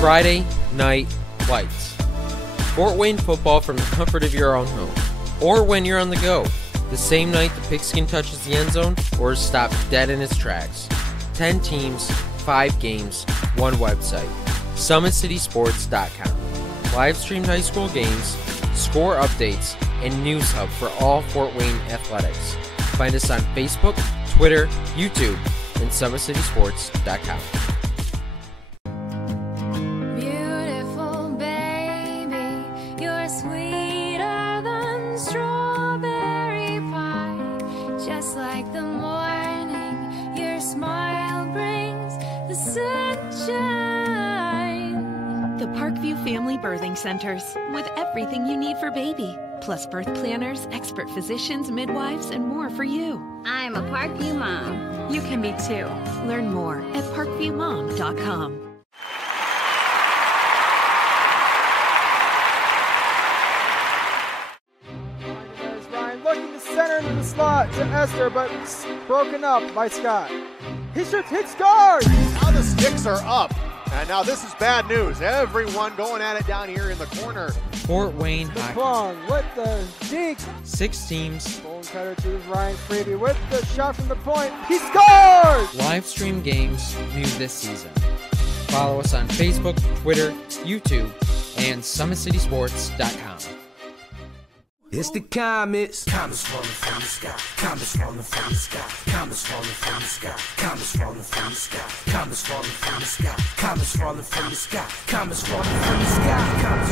Friday Night Lights. Fort Wayne football from the comfort of your own home, or when you're on the go. The same night the pigskin touches the end zone or is stopped dead in its tracks. 10 teams, 5 games, 1 website. SummitCitySports.com. Live streamed high school games, score updates, and news hub for all Fort Wayne athletics. Find us on Facebook, Twitter, YouTube, and SummitCitySports.com. Beautiful baby, you're sweeter than strawberry pie. Just like the morning, your smile brings the sunshine. Mahoney Birthing Centers with everything you need for baby, plus birth planners, expert physicians, midwives, and more for you. I'm a Parkview mom. You can be too. Learn more at parkviewmom.com. Looking to center into the slot to Esther, but broken up by Scott. He shoots, hits, scores! Now the sticks are up. And now this is bad news. Everyone going at it down here in the corner. Fort Wayne Hockey. Long with the deke. 6 teams. Bone cutter to Ryan Freeby with the shot from the point. He scores! Live stream games new this season. Follow us on Facebook, Twitter, YouTube, and SummitCitySports.com. It's the comets. Comets falling from the sky. Comets falling from the sky. Comets falling from the sky. Comets falling from the sky. Comets falling from the sky. Comets falling from the sky. Comets falling from the sky. Comets falling from the sky.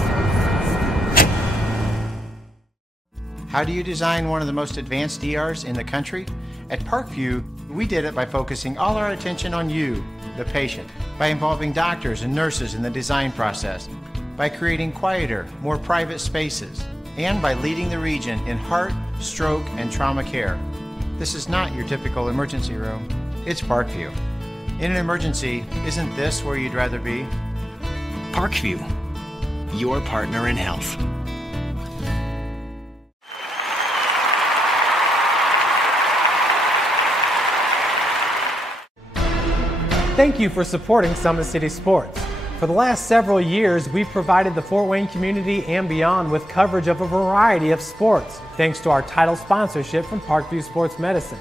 How do you design one of the most advanced ERs in the country? At Parkview, we did it by focusing all our attention on you, the patient, by involving doctors and nurses in the design process, by creating quieter, more private spaces, and by leading the region in heart, stroke, and trauma care. This is not your typical emergency room. It's Parkview. In an emergency, isn't this where you'd rather be? Parkview, your partner in health. Thank you for supporting Summit City Sports. For the last several years, we've provided the Fort Wayne community and beyond with coverage of a variety of sports, thanks to our title sponsorship from Parkview Sports Medicine.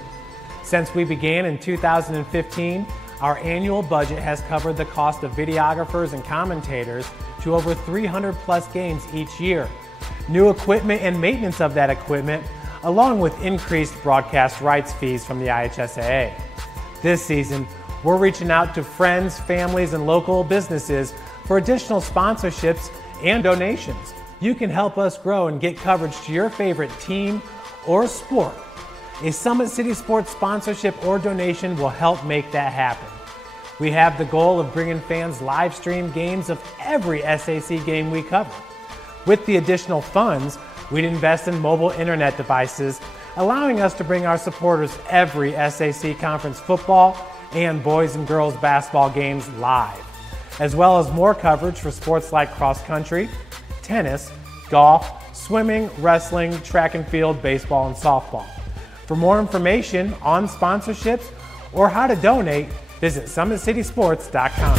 Since we began in 2015, our annual budget has covered the cost of videographers and commentators to over 300 plus games each year. New equipment and maintenance of that equipment, along with increased broadcast rights fees from the IHSAA. This season, we're reaching out to friends, families, and local businesses for additional sponsorships and donations. You can help us grow and get coverage to your favorite team or sport. A Summit City Sports sponsorship or donation will help make that happen. We have the goal of bringing fans live stream games of every SAC game we cover. With the additional funds, we'd invest in mobile internet devices, allowing us to bring our supporters every SAC conference football and boys and girls basketball games live, as well as more coverage for sports like cross country, tennis, golf, swimming, wrestling, track and field, baseball, and softball. For more information on sponsorships or how to donate, visit SummitCitySports.com.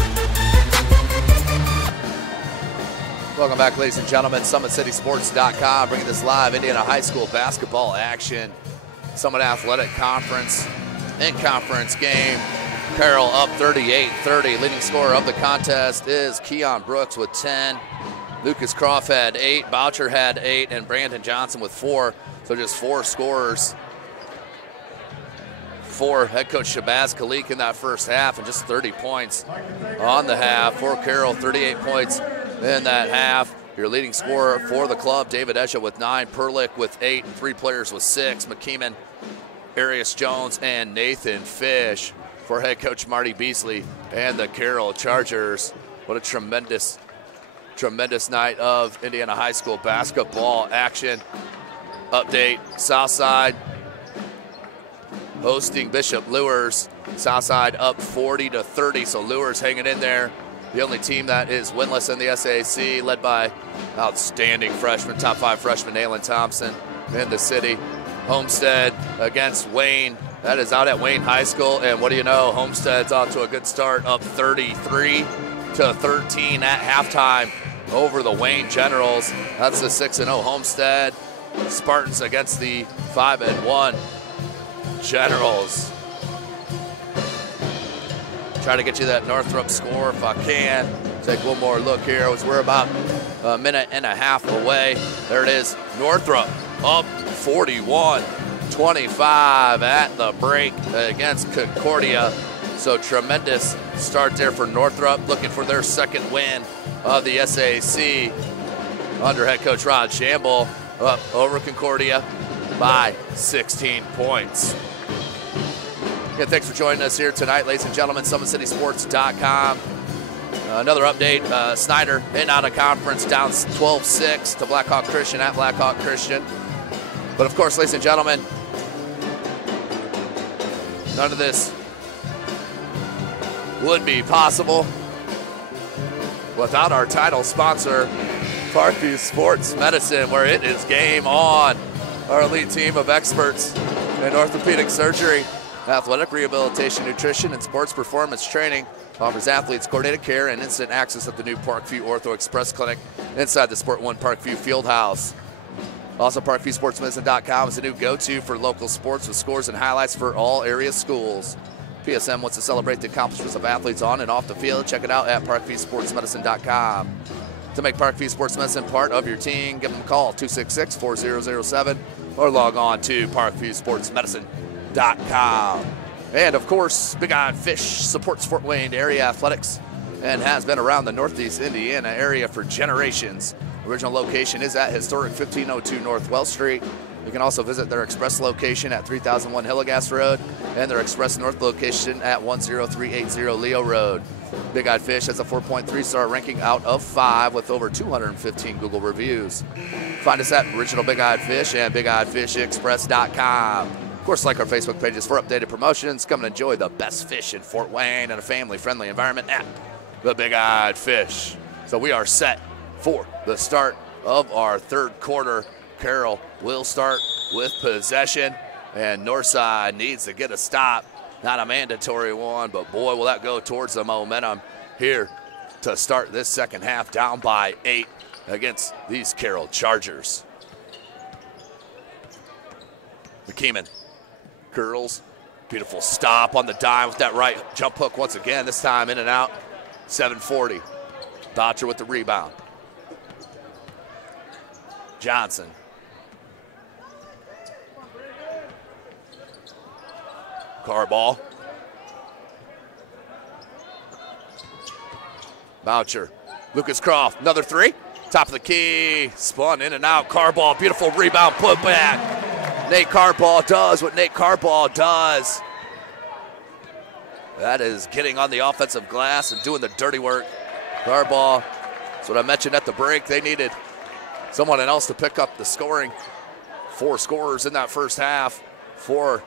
Welcome back, ladies and gentlemen. SummitCitySports.com bringing this live Indiana High School basketball action. Summit Athletic Conference in-conference game. Carroll up 38-30. Leading scorer of the contest is Keon Brooks with 10. Lucas Croft had 8. Boucher had 8. And Brandon Johnson with 4. So just 4 scorers for head coach Shabazz Khalik in that first half, and just 30 points on the half for Carroll. 38 points in that half. Your leading scorer for the club, David Esha with 9. Perlick with 8. And 3 players with 6. McKeeman, Arius Jones, and Nathan Fish for head coach Marty Beasley and the Carroll Chargers. What a tremendous night of Indiana High School basketball action. Update, Southside hosting Bishop Lures. Southside up 40-30, so Lures hanging in there. The only team that is winless in the SAC, led by outstanding freshman, top 5 freshman, Aylin Thompson in the city. Homestead against Wayne. That is out at Wayne High School, and what do you know? Homestead's off to a good start, up 33-13 at halftime over the Wayne Generals. That's the 6-0 Homestead. Spartans against the 5-1 Generals. Try to get you that Northrop score if I can. Take one more look here as we're about a minute and a half away. There it is, Northrop up 41-25 at the break against Concordia. So tremendous start there for Northrop, looking for their second win of the SAC under head coach Rod Shamble, up over Concordia by 16 points. Again, thanks for joining us here tonight, ladies and gentlemen. SummitCitySports.com. Another update, Snyder in out of conference, down 12-6 to Blackhawk Christian at Blackhawk Christian. But of course, ladies and gentlemen, none of this would be possible without our title sponsor, Parkview Sports Medicine, where it is game on. Our elite team of experts in orthopedic surgery, athletic rehabilitation, nutrition, and sports performance training offers athletes coordinated care and instant access at the new Parkview Ortho Express Clinic inside the Sport One Parkview Fieldhouse. Also, ParkviewSportsMedicine.com is a new go-to for local sports with scores and highlights for all area schools. PSM wants to celebrate the accomplishments of athletes on and off the field. Check it out at ParkviewSportsMedicine.com. To make Parkview Sports Medicine part of your team, give them a call, 266-4007, or log on to ParkviewSportsMedicine.com. And of course, Big Eyed Fish supports Fort Wayne area athletics and has been around the Northeast Indiana area for generations. Original location is at historic 1502 North Wells Street. You can also visit their express location at 3001 Hillegas Road and their express north location at 10380 Leo Road. Big Eyed Fish has a 4.3 star ranking out of 5 with over 215 Google reviews. Find us at Original Big Eyed Fish and BigEyedFishExpress.com. Of course, like our Facebook pages for updated promotions. Come and enjoy the best fish in Fort Wayne in a family-friendly environment at the Big Eyed Fish. So we are set for the start of our third quarter. Carroll will start with possession, and Northside needs to get a stop. Not a mandatory one, but boy, will that go towards the momentum here to start this second half, down by 8 against these Carroll Chargers. McKeeman curls, beautiful stop on the dime with that right jump hook once again, this time in and out, 740. Boucher with the rebound. Johnson. Carball. Boucher. Lucas Croft, another three. Top of the key, spun in and out. Carball, beautiful rebound, put back. Nate Carball does what Nate Carball does. That is getting on the offensive glass and doing the dirty work. Carball, that's what I mentioned at the break. They needed someone else to pick up the scoring. 4 scorers in that first half for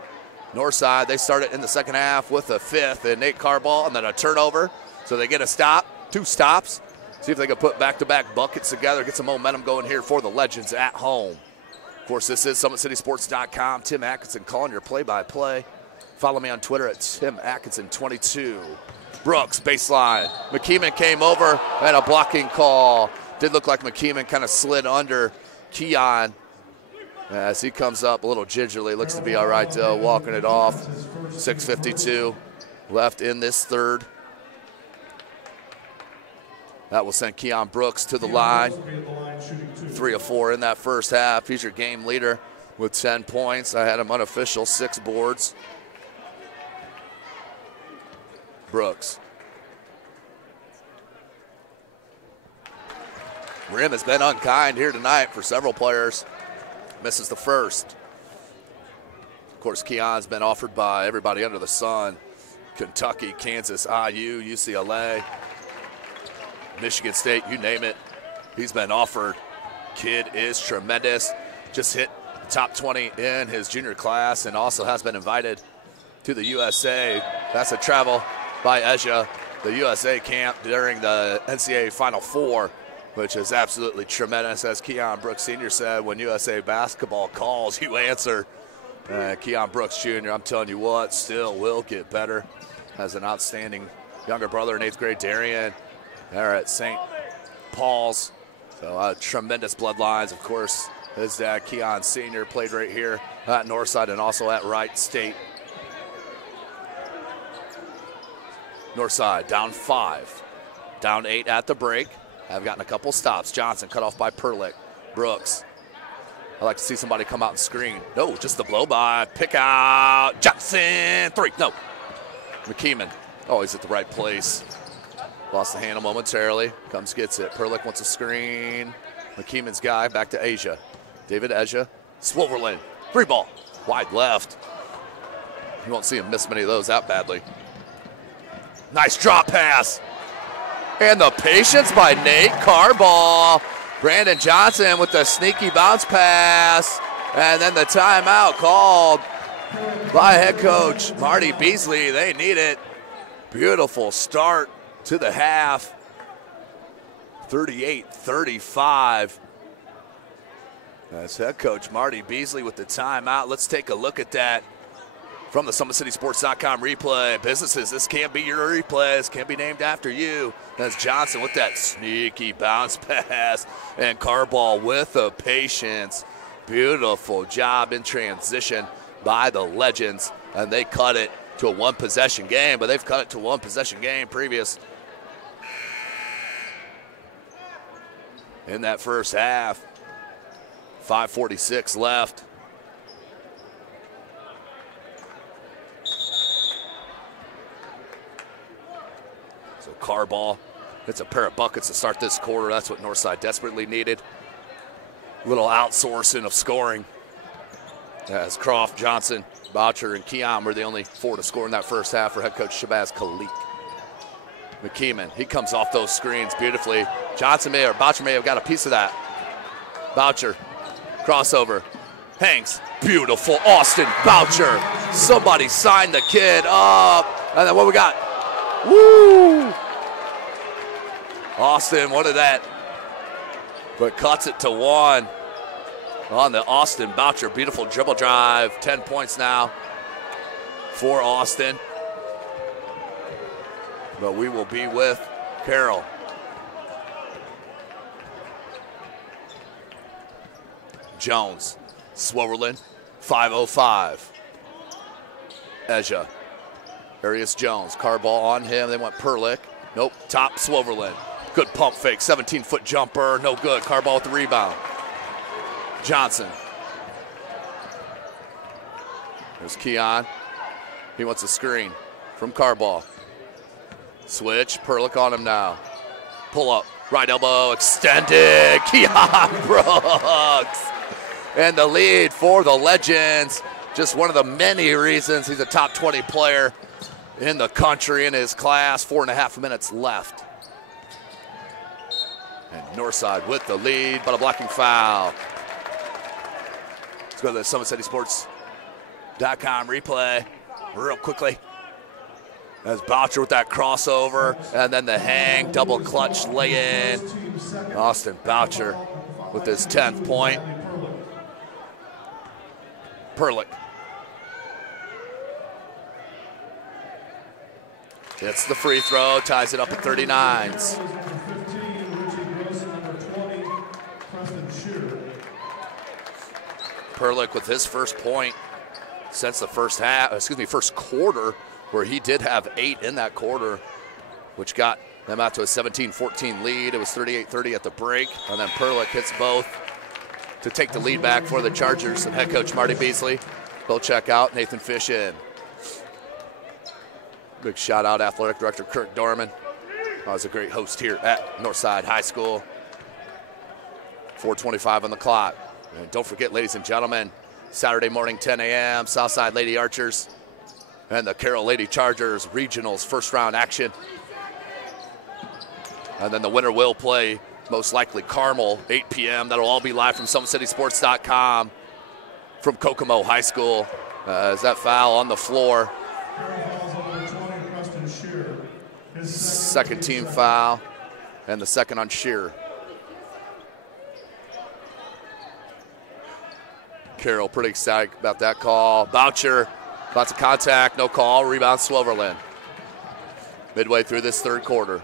Northside. They started in the second half with a 5th, and Nate Carball, and then a turnover. So they get a stop, 2 stops. See if they can put back-to-back buckets together, get some momentum going here for the Legends at home. Of course, this is SummitCitySports.com. Tim Atkinson calling your play-by-play. Follow me on Twitter at TimAtkinson22. Brooks, baseline. McKeeman came over and a blocking call. Did look like McKeeman kind of slid under Keon as he comes up a little gingerly. Looks to be all right, though, walking it off. 6:52 left in this third. That will send Keon Brooks to the line. 3 of 4 in that first half. He's your game leader with 10 points. I had him unofficial, 6 boards. Brooks. Rim has been unkind here tonight for several players. Misses the first. Of course, Keon's been offered by everybody under the sun. Kentucky, Kansas, IU, UCLA, Michigan State, you name it. He's been offered. Kid is tremendous. Just hit the top 20 in his junior class and also has been invited to the USA. That's a travel by Ezra, the USA camp during the NCAA Final Four, which is absolutely tremendous. As Keon Brooks Sr. said, when USA basketball calls, you answer. Keon Brooks Jr., I'm telling you what, still will get better. Has an outstanding younger brother in 8th grade, Darian. They're at St. Paul's. So tremendous bloodlines. Of course, his dad, Keon Sr., played right here at Northside and also at Wright State. Northside down 5. Down 8 at the break. Have gotten a couple stops. Johnson cut off by Perlick. Brooks. I like to see somebody come out and screen. No, just the blow by. Pick out. Johnson. 3. No. McKeeman. Oh, he's at the right place. Lost the handle momentarily. Comes, gets it. Perlick wants a screen. McKeeman's guy back to Asia. David Asia. Swoverland. 3 ball. Wide left. You won't see him miss many of those that badly. Nice drop pass. And the patience by Nate Carroll. Brandon Johnson with the sneaky bounce pass. And then the timeout called by head coach Marty Beasley. They need it. Beautiful start to the half. 38-35. That's head coach Marty Beasley with the timeout. Let's take a look at that from the SummitCitySports.com replay. Businesses, this can't be your replay. This can't be named after you. That's Johnson with that sneaky bounce pass. And Carroll with the patience. Beautiful job in transition by the Legends. And they cut it to a one-possession game, but they've cut it to a one-possession game previous in that first half. 5:46 left. So Carroll hits a pair of buckets to start this quarter. That's what Northside desperately needed. Little outsourcing of scoring. As Croft, Johnson, Boucher, and Keon were the only four to score in that first half for head coach Shabazz Khalik. McKeeman, he comes off those screens beautifully. Boucher may have got a piece of that. Boucher, crossover, hangs, beautiful, Austin Boucher. Somebody signed the kid up. And then what we got? Woo! Austin wanted that, but cuts it to one on the Austin Boucher. Beautiful dribble drive, 10 points now for Austin. But we will be with Carroll. Jones, Swoverland, 5:05. Eja, Arius Jones, Carroll on him. They want Perlick. Nope, top Swoverland. Good pump fake, 17-foot jumper, no good. Carroll with the rebound. Johnson. There's Keon. He wants a screen from Carroll. Switch, Perlick on him now. Pull up, right elbow, extended. Keon Brooks. And the lead for the Legends. Just one of the many reasons he's a top 20 player in the country in his class. 4.5 minutes left. And Northside with the lead, but a blocking foul. Let's go to the SummitCitySports.com replay real quickly. As Boucher with that crossover, and then the hang, double clutch lay-in. Austin Boucher with his 10th point. Perlick. Hits the free throw, ties it up at 39s. Perlick with his first point since the first quarter, where he did have 8 in that quarter, which got them out to a 17-14 lead. It was 38-30 at the break, and then Perlick hits both to take the lead back for the Chargers. And head coach Marty Beasley, they'll check out, Nathan Fish in. Big shout out, athletic director Kirk Dorman. I was a great host here at Northside High School. 4:25 on the clock. And don't forget, ladies and gentlemen, Saturday morning, 10 a.m., Southside Lady Archers and the Carroll Lady Chargers Regionals first round action. And then the winner will play, most likely, Carmel, 8 p.m. That'll all be live from SummitCitySports.com from Kokomo High School. Is that foul on the floor? Second team foul, and the second on Shearer. Carroll pretty excited about that call. Boucher, lots of contact, no call. Rebound, Swoverland. Midway through this third quarter.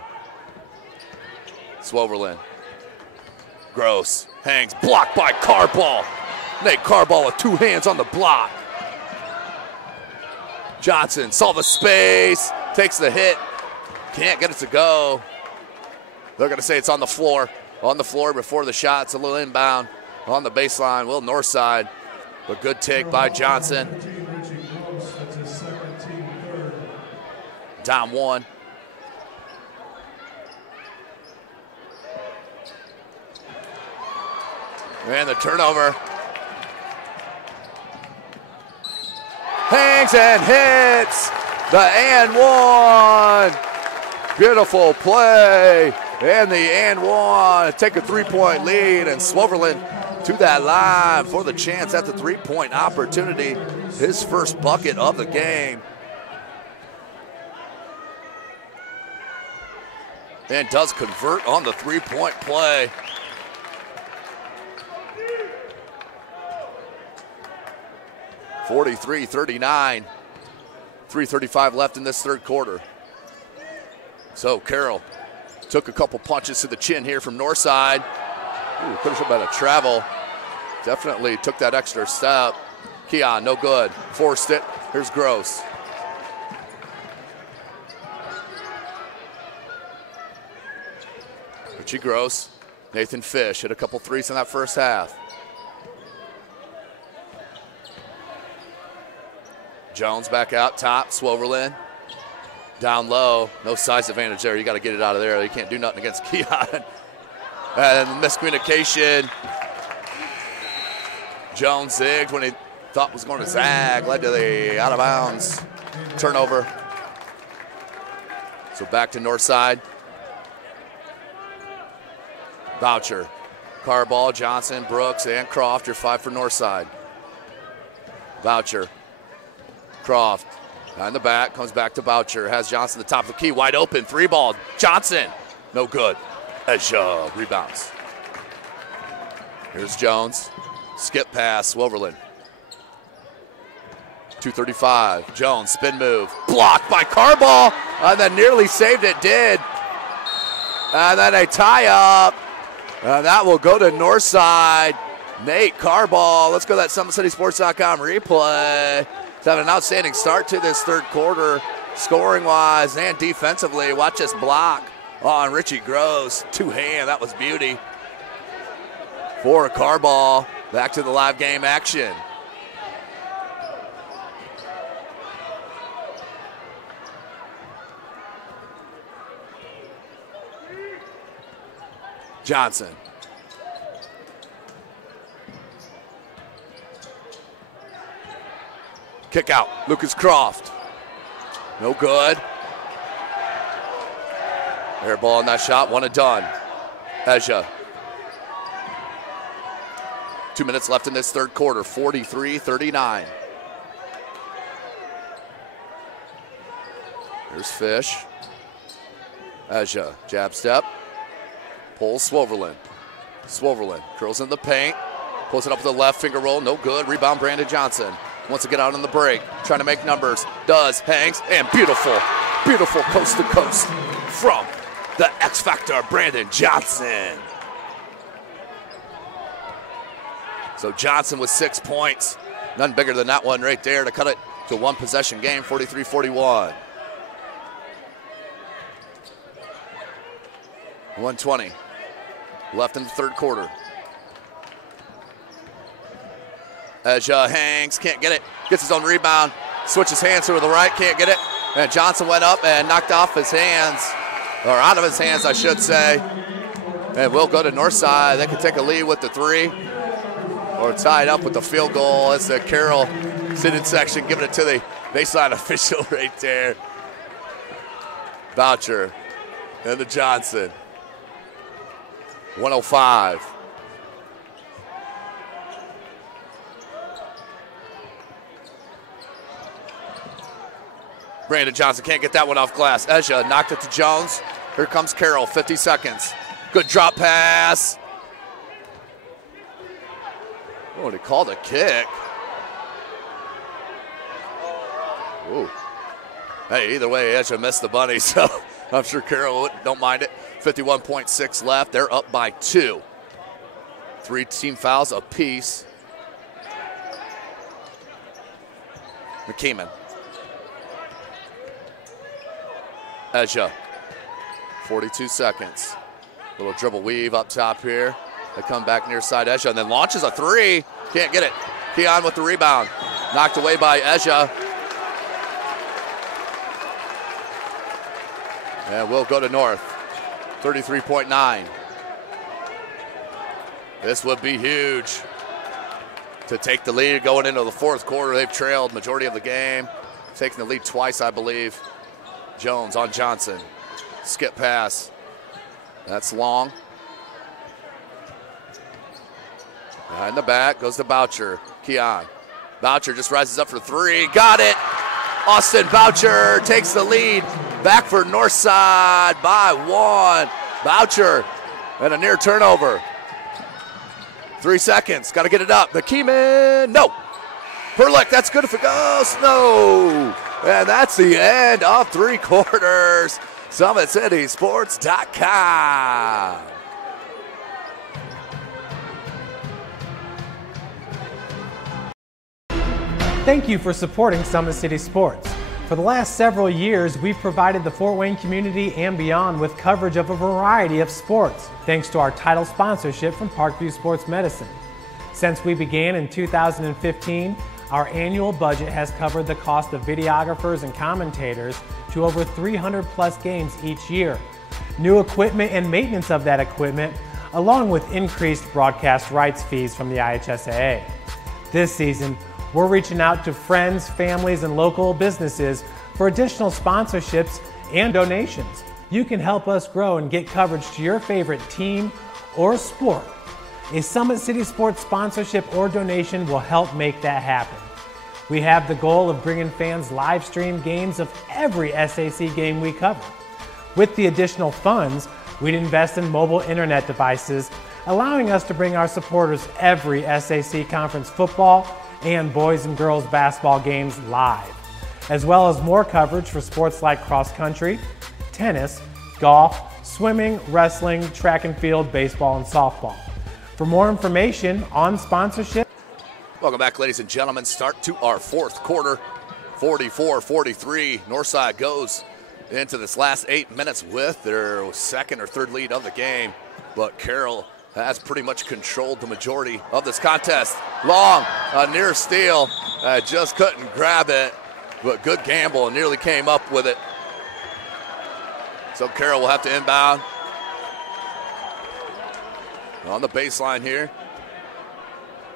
Swoverland. Gross, hangs, blocked by Carroll. Nate Carroll with 2 hands on the block. Johnson saw the space, takes the hit, can't get it to go. They're going to say it's on the floor. On the floor before the shot. It's a little inbound on the baseline. Will Northside. But good take by Johnson. Down 1. And the turnover. Hangs and hits the and one. Beautiful play. And the and one. Take a 3-point lead. And Swoverland to that line for the chance at the 3-point opportunity. His first bucket of the game. And does convert on the 3-point play. (43-39). 3:35 left in this third quarter. So Carroll took a couple punches to the chin here from Northside. Ooh, could have been a travel. Definitely took that extra step. Keon, no good. Forced it. Here's Gross. Richie Gross. Nathan Fish hit a couple threes in that first half. Jones back out top. Swoverland down low. No size advantage there. You got to get it out of there. You can't do nothing against Keon. And miscommunication. Jones zigged when he thought was going to zag. Led to the out of bounds turnover. So back to Northside. Boucher, Carroll, Johnson, Brooks, and Croft. Your 5 for Northside. Boucher. Croft in the back, comes back to Boucher, has Johnson the top of the key, wide open, 3-ball, Johnson, no good, as rebounds. Here's Jones, skip pass, Swoverland. 2:35, Jones, spin move, blocked by Carroll, and then nearly saved it, did. And then a tie up, and that will go to Northside. Nate Carroll, let's go to that SummitCitySports.com replay. Having an outstanding start to this third quarter, scoring-wise and defensively. Watch this block on Richie Gross. Two-hand, that was beauty. For Carroll, back to the live game action. Johnson. Kick out, Lucas Croft. No good. Air ball on that shot, one and done. Ezja. 2 minutes left in this third quarter, 43-39. Here's Fish. Ezja, jab step. Pulls Swoverland. Swoverland curls in the paint. Pulls it up with the left finger roll, no good. Rebound, Brandon Johnson. Wants to get out on the break, trying to make numbers. Does, hangs, and beautiful, beautiful coast to coast from the X Factor, Brandon Johnson. So Johnson with 6 points. None bigger than that one right there to cut it to one possession game, 43-41. 1:20 left in the third quarter. Ezja hangs, can't get it, gets his own rebound, switches hands to the right, can't get it, and Johnson went up and knocked off his hands, or out of his hands, I should say, and we'll go to Northside. They can take a lead with the 3, or tied up with the field goal. It's the Carroll sit-in section giving it to the baseline official right there. Boucher and the Johnson. 105. Brandon Johnson can't get that one off glass. Ezja knocked it to Jones. Here comes Carroll, 50 seconds. Good drop pass. Oh, they called a kick. Ooh. Hey, either way, Ezja missed the bunny, so I'm sure Carroll don't mind it. 51.6 left. They're up by 2. 3 team fouls apiece. McKeeman. Ezja, 42 seconds. Little dribble weave up top here. They come back near side Ezja and then launches a 3. Can't get it. Keon with the rebound. Knocked away by Ezja. And we'll go to North. 33.9. This would be huge to take the lead going into the fourth quarter. They've trailed majority of the game. Taking the lead twice, I believe. Jones on Johnson. Skip pass. That's long. Behind the back goes to Boucher. Keon. Boucher just rises up for three. Got it. Austin Boucher takes the lead. Back for Northside by 1. Boucher and a near turnover. 3 seconds. Got to get it up. McKeeman. No. Perlick. That's good if it goes. No. And that's the end of 3 quarters. SummitCitySports.com. Thank you for supporting Summit City Sports. For the last several years, we've provided the Fort Wayne community and beyond with coverage of a variety of sports, thanks to our title sponsorship from Parkview Sports Medicine. Since we began in 2015, our annual budget has covered the cost of videographers and commentators to over 300 plus games each year. New equipment and maintenance of that equipment, along with increased broadcast rights fees from the IHSAA. This season, we're reaching out to friends, families, and local businesses for additional sponsorships and donations. You can help us grow and get coverage to your favorite team or sport. A Summit City Sports sponsorship or donation will help make that happen. We have the goal of bringing fans live stream games of every SAC game we cover. With the additional funds, we'd invest in mobile internet devices, allowing us to bring our supporters every SAC conference football and boys and girls basketball games live, as well as more coverage for sports like cross country, tennis, golf, swimming, wrestling, track and field, baseball, and softball. For more information on sponsorship. Welcome back, ladies and gentlemen. Start to our 4th quarter, 44-43. Northside goes into this last 8 minutes with their second or third lead of the game, but Carroll has pretty much controlled the majority of this contest. Long, a near steal, just couldn't grab it, but good gamble and nearly came up with it. So Carroll will have to inbound. On the baseline here,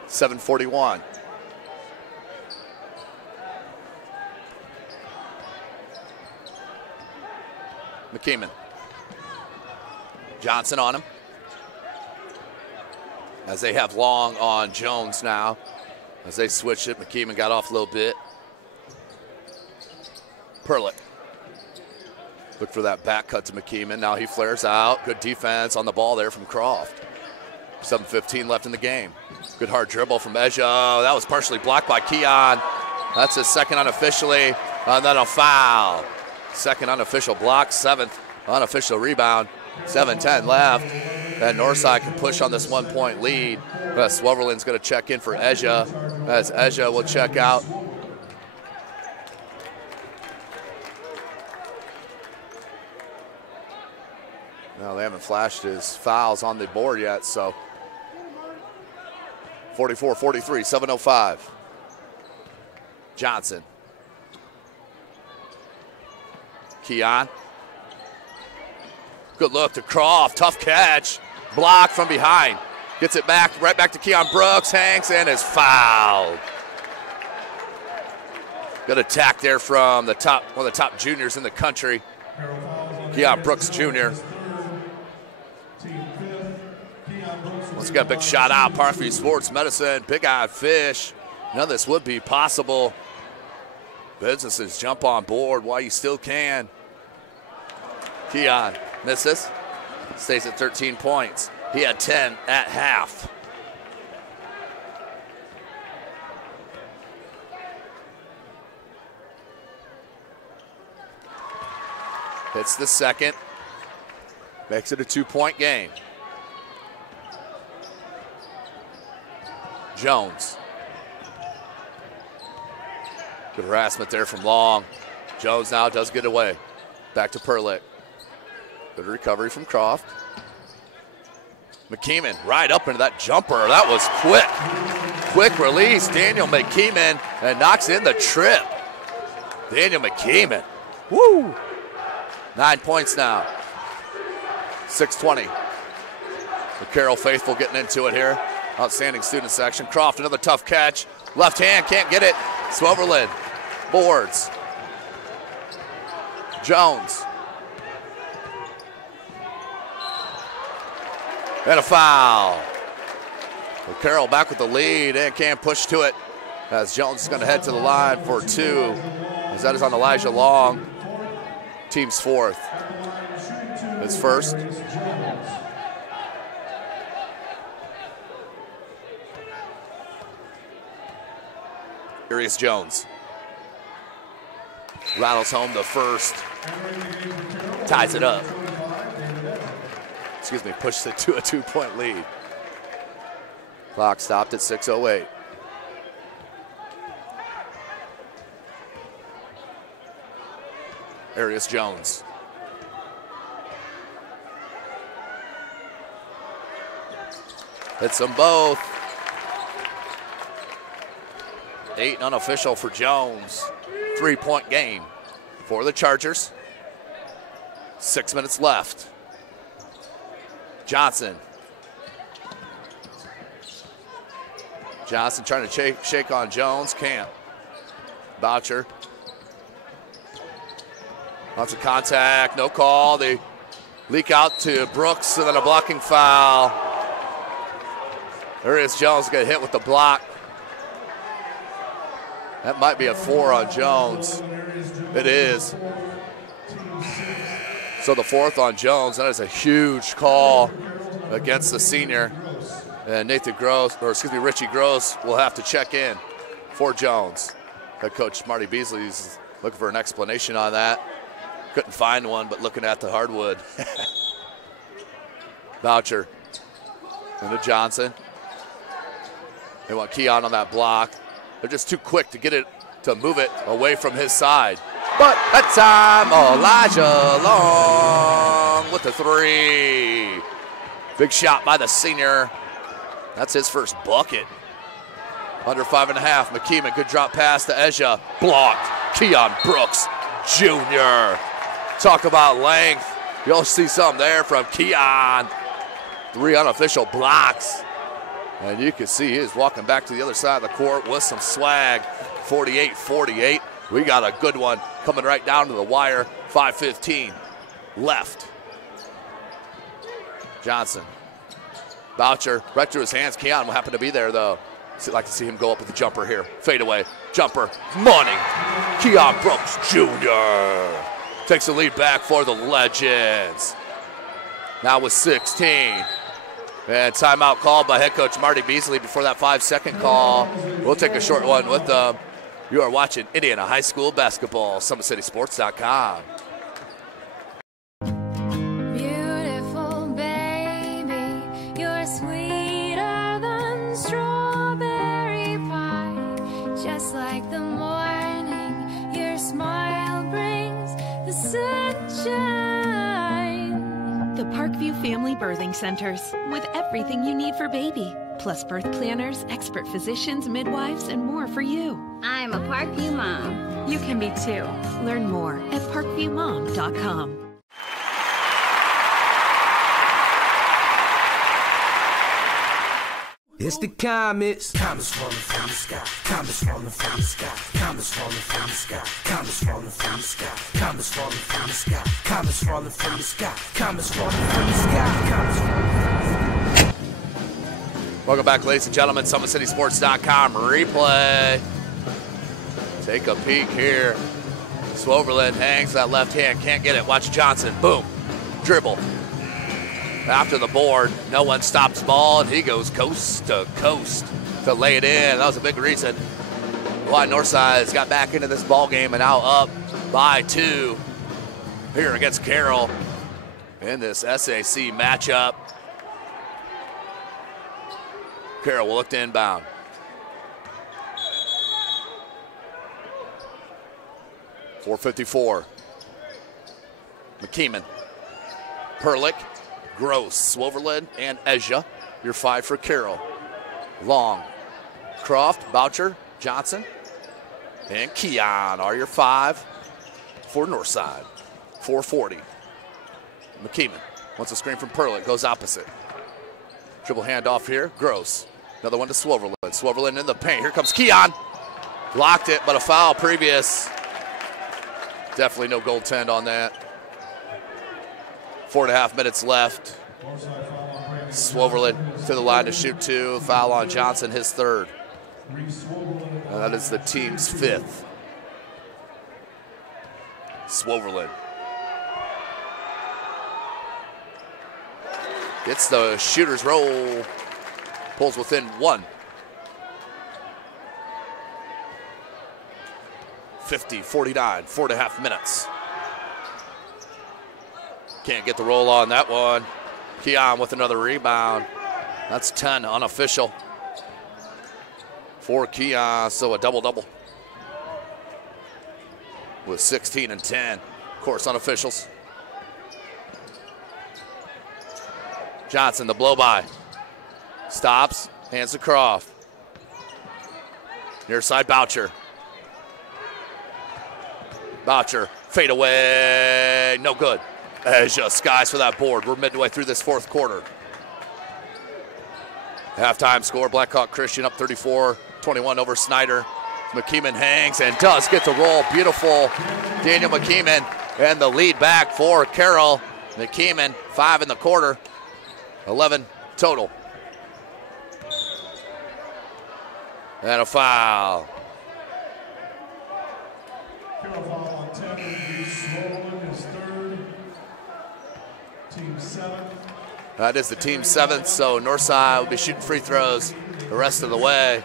7:41. McKeeman. Johnson on him. As they have Long on Jones now. As they switch it, McKeeman got off a little bit. Perlick. Look for that back cut to McKeeman. Now he flares out. Good defense on the ball there from Croft. 7:15 left in the game. Good hard dribble from Eja. Oh, that was partially blocked by Keon. That's his second unofficially. And then a foul. Second unofficial block, 7th unofficial rebound. 7:10 left. And Northside can push on this 1-point lead. Sweverland's going to check in for Eja, as Eja will check out. Now they haven't flashed his fouls on the board yet, so 44-43, 7:05. Johnson. Keon. Good look to Croft, tough catch. Blocked from behind. Gets it back, right back to Keon Brooks, hangs and is fouled. Good attack there from the top, one of the top juniors in the country, Keon Brooks Jr. Once again, big shout out, Parkview Sports Medicine, Big Eyed Fish. None of this would be possible. Businesses jump on board while you still can. Keon misses, stays at 13 points. He had 10 at half. Hits the second, makes it a 2-point game. Jones. Good harassment there from Long. Jones now does get away. Back to Perlick. Good recovery from Croft. McKeeman right up into that jumper. That was quick. Quick release. Daniel McKeeman and knocks in the trip. Daniel McKeeman. Woo! 9 points now. 6:20. The Carroll faithful getting into it here. Outstanding student section. Croft, another tough catch. Left hand, can't get it. Sweverland boards. Jones. And a foul. Well, Carroll back with the lead and can't push to it as Jones is going to head to the line for 2. As that is on Elijah Long. Team's 4th. His first. Arius Jones rattles home the first, ties it up. Excuse me, pushes it to a 2-point lead. Clock stopped at 6:08. Arius Jones. Hits them both. 8 unofficial for Jones. 3-point game for the Chargers. 6 minutes left. Johnson. Johnson trying to shake on Jones. Can't. Boucher. Lots of contact. No call. They leak out to Brooks and then a blocking foul. Arius Jones got hit with the block. That might be a 4 on Jones. It is. So the 4th on Jones. That is a huge call against the senior. And Richie Gross will have to check in for Jones. Head coach Marty Beasley is looking for an explanation on that. Couldn't find one, but looking at the hardwood. Boucher into Johnson. They want Keon on that block. They're just too quick to get it, to move it away from his side. But that time, Elijah Long with the 3. Big shot by the senior. That's his first bucket. Under 5.5. McKeeman, good drop pass to Ezja. Blocked. Keon Brooks Jr. Talk about length. You'll see something there from Keon. 3 unofficial blocks. And you can see he is walking back to the other side of the court with some swag. 48-48. We got a good one coming right down to the wire. 5:15 left. Johnson. Boucher right through his hands. Keon will happen to be there, though. I'd like to see him go up with the jumper here. Fade away. Jumper. Money. Keon Brooks Jr. takes the lead back for the Legends. Now with 16. And timeout called by head coach Marty Beasley before that 5-second call. We'll take a short one with them. You are watching Indiana High School basketball, SummitCitySports.com. Beautiful baby, you're sweeter than strawberry pie. Just like the morning, your smile brings the sunshine. The Parkview Family Birthing Centers, with everything you need for baby, plus birth planners, expert physicians, midwives, and more for you. I'm a Parkview mom. You can be too. Learn more at parkviewmom.com. It's the comets. Comets falling from the sky. Comets falling from the sky. Comets falling from the sky. Comets falling from the sky. Comets falling from the sky. Comets falling from the sky. Comets falling from the sky. Comets falling from the sky. Welcome back, ladies and gentlemen. SummitCitySports.com replay. Take a peek here. Swoverland hangs that left hand. Can't get it. Watch Johnson. Boom. Dribble. After the board, no one stops ball, and he goes coast to coast to lay it in. That was a big reason why Northside's got back into this ball game and now up by 2 here against Carroll in this SAC matchup. Carroll will look to inbound. .454. McKeeman. Perlick. Gross, Swoverland, and Ezja. Your 5 for Carroll. Long. Croft, Boucher, Johnson, and Keon are your 5 for Northside. 440. McKeeman wants a screen from Perlick, goes opposite. Dribble handoff here, Gross. Another one to Swoverland. Swoverland in the paint. Here comes Keon. Blocked it, but a foul previous. Definitely no goaltend on that. 4.5 minutes left. Swoverlin to the line to shoot 2. Foul on Johnson, his 3rd. And that is the team's 5th. Swoverlin gets the shooter's roll. Pulls within 1. 50-49, 4.5 minutes. Can't get the roll on that one. Keon with another rebound. That's 10 unofficial for Keon, so a double-double with 16 and 10. Of course, unofficials. Johnson, the blow-by. Stops, hands to Croft. Near side, Boucher. Boucher, fade away, no good. Asia skies for that board. We're midway through this 4th quarter. Halftime score, Blackhawk Christian up 34-21 over Snyder. McKeeman hangs and does get the roll. Beautiful Daniel McKeeman, and the lead back for Carroll. McKeeman, 5 in the quarter, 11 total. And a foul. Carroll foul on 10, Swoverlin, his 3rd. Team 7. That is the team 7th, so Northside will be shooting free throws the rest of the way.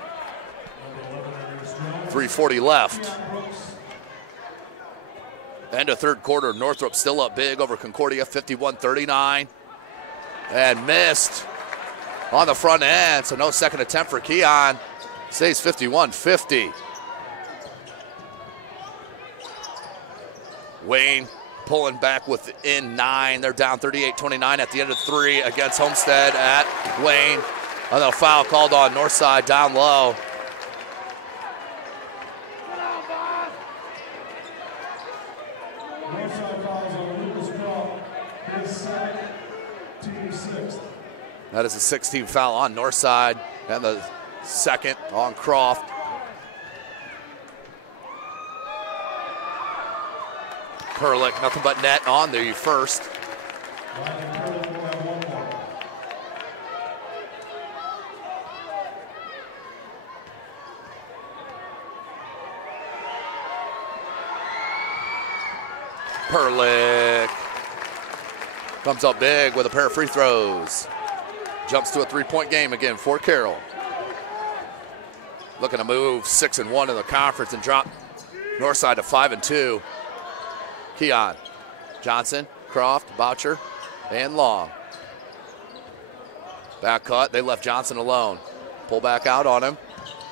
3:40 left. End of 3rd quarter, Northrop still up big over Concordia, 51-39. And missed on the front end, so no second attempt for Keon. Stays 51-50. Wayne pulling back within 9. They're down 38-29 at the end of 3 against Homestead at Wayne. Another foul called on Northside down low. Northside fouls on Lucas Croft, his 2nd, team 6th. That is a 16 foul on Northside, and the 2nd on Croft. Perlick, nothing but net on the 1st. Perlick comes up big with a pair of free throws. Jumps to a 3-point game again for Carroll. Looking to move 6-1 in the conference and drop Northside to 5-2. Keon, Johnson, Croft, Boucher, and Long. Back cut, they left Johnson alone. Pull back out on him.